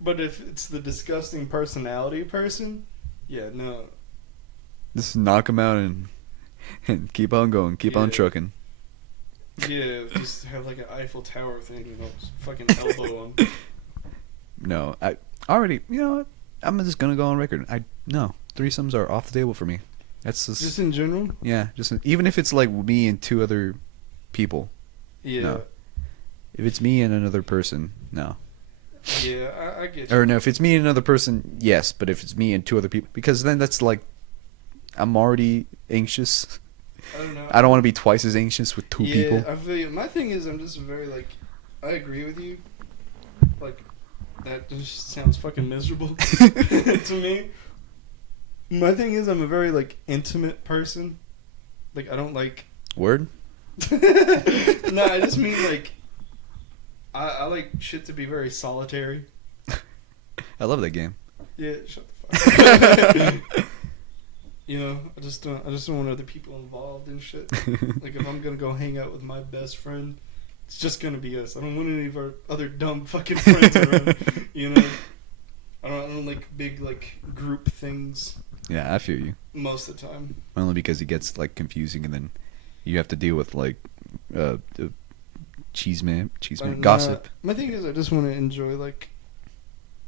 But if it's the disgusting personality person, yeah, no. Just knock him out and keep on going. Keep on Yeah. trucking. Yeah, just have like an Eiffel Tower thing, you know, just fucking elbow him. No, I already, you know what? I'm just going to go on record. No, threesomes are off the table for me. That's Just in general? yeah, even if it's like me and two other people. Yeah. No. If it's me and another person, no. Yeah, I get you. Or no, if it's me and another person, yes. But if it's me and two other people, because then that's like, I'm already anxious. I don't know. I don't want to be twice as anxious with two people. I feel you. My thing is, I'm just very like, I agree with you. Like, that just sounds fucking miserable to me. My thing is, I'm a very like intimate person. Like, I don't like. Word? No, I just mean like, I like shit to be very solitary. I love that game. Yeah, shut the fuck up. You know, I just don't want other people involved in shit. Like, if I'm gonna go hang out with my best friend, it's just gonna be us. I don't want any of our other dumb fucking friends around. You know, I don't like big like group things Yeah, I feel you. most of the time. Only because it gets like confusing, and then you have to deal with like cheese man, gossip. My thing is, I just want to enjoy like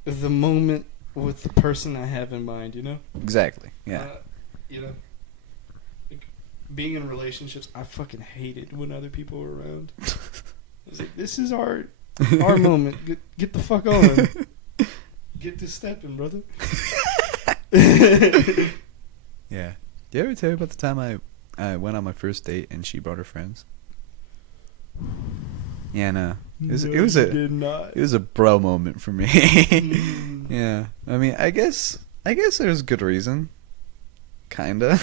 the moment with the person I have in mind. You know. Exactly. Yeah. You know, like being in relationships, I fucking hated when other people were around. I was like, this is our moment. Get the fuck on. Get to stepping, brother. Yeah. Did I ever tell you about the time I went on my first date and she brought her friends? Yeah, no. It was a bro moment for me. Yeah. I mean, I guess there's good reason. Kinda.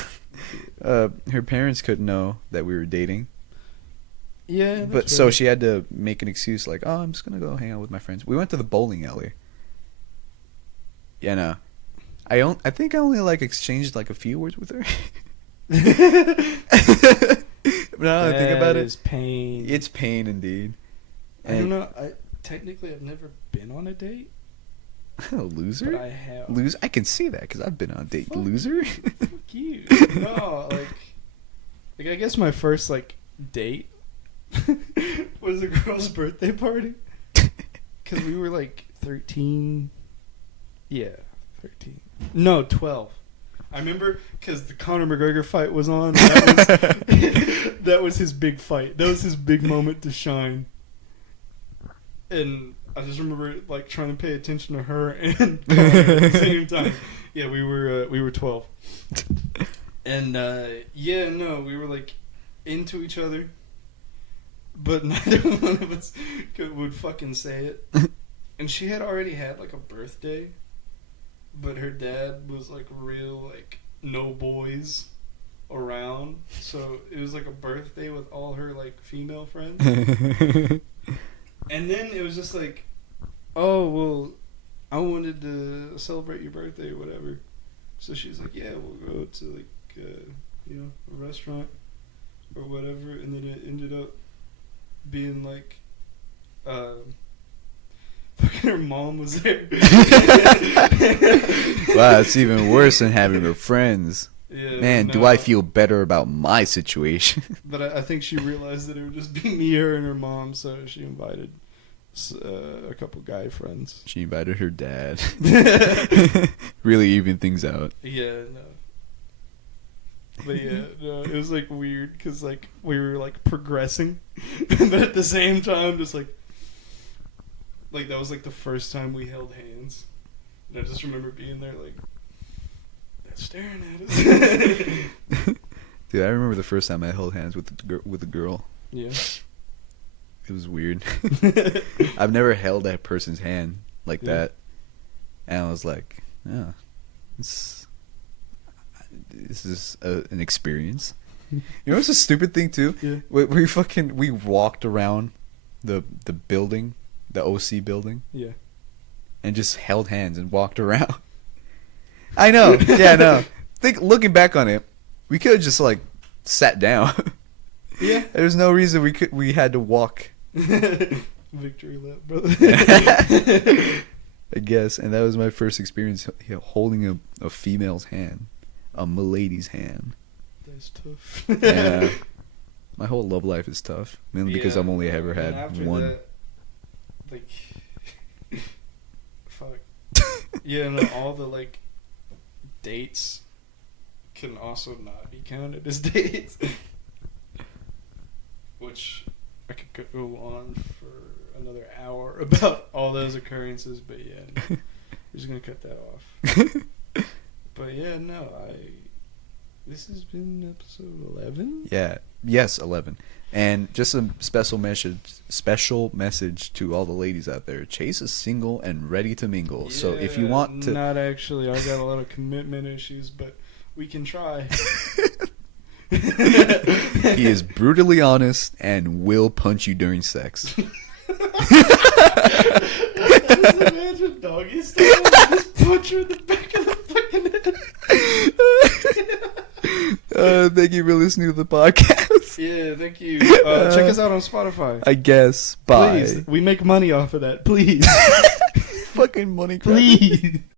Her parents couldn't know that we were dating. Yeah. But so she had to make an excuse like, "Oh, I'm just going to go hang out with my friends." We went to the bowling alley. Yeah, no. I think I only like exchanged like a few words with her. Now that I think about That it, is pain. it's pain indeed. I don't know. Technically, I've never been on a date. Loser? But I have. Loser? I can see that because I've been on a date. Loser? Fuck you. No, like I guess my first date was a girl's birthday party. Because we were 13. Yeah, 13. No, 12. I remember because the Conor McGregor fight was on. That was his big fight. That was his big moment to shine. And I just remember trying to pay attention to her and Conor at the same time. Yeah, we were 12. And we were into each other, but neither one of us would fucking say it. And she had already had a birthday, but her dad was real no boys around, so it was a birthday with all her female friends. And then it was just oh well, I wanted to celebrate your birthday or whatever. So she's like, yeah, we'll go to a restaurant or whatever. And then it ended up being fucking her mom was there. Wow, it's even worse than having her friends. Yeah, Man, do I feel better about my situation. But I think she realized that it would just be me, her, and her mom, so she invited a couple guy friends. She invited her dad. Really even things out. Yeah, no. But yeah, no, it was weird because we were progressing, but at the same time, just that was the first time we held hands, and I just remember being there that's staring at us. Dude, I remember the first time I held hands with a girl. Yeah. It was weird. I've never held that person's hand like that, and I was like, "Yeah, this is an experience." You know, it's a stupid thing too. Yeah. We walked around the building, the OC building. Yeah. And just held hands and walked around. I know. Yeah, no. Looking back on it, we could have just sat down. Yeah. There's no reason we had to walk. Victory lap, brother. I guess, and that was my first experience holding a female's hand, a milady's hand. That's tough. Yeah, my whole love life is tough, mainly because I've only ever had one. That, fuck. Yeah, no, all the dates can also not be counted as dates. Which I could go on for another hour about all those occurrences, but yeah, no, we're just gonna cut that off. But yeah, no, this has been episode 11. Yeah, yes, 11. And just a special message to all the ladies out there: Chase is single and ready to mingle. Yeah, so if you want to, not actually, I got a lot of commitment issues, but we can try. He is brutally honest and will punch you during sex. Just imagine doggy style, just punch her in the back of the fucking head. Thank you for listening to the podcast. Yeah, thank you. Check us out on Spotify. I guess. Bye. Please, we make money off of that. Please. Fucking money. Please.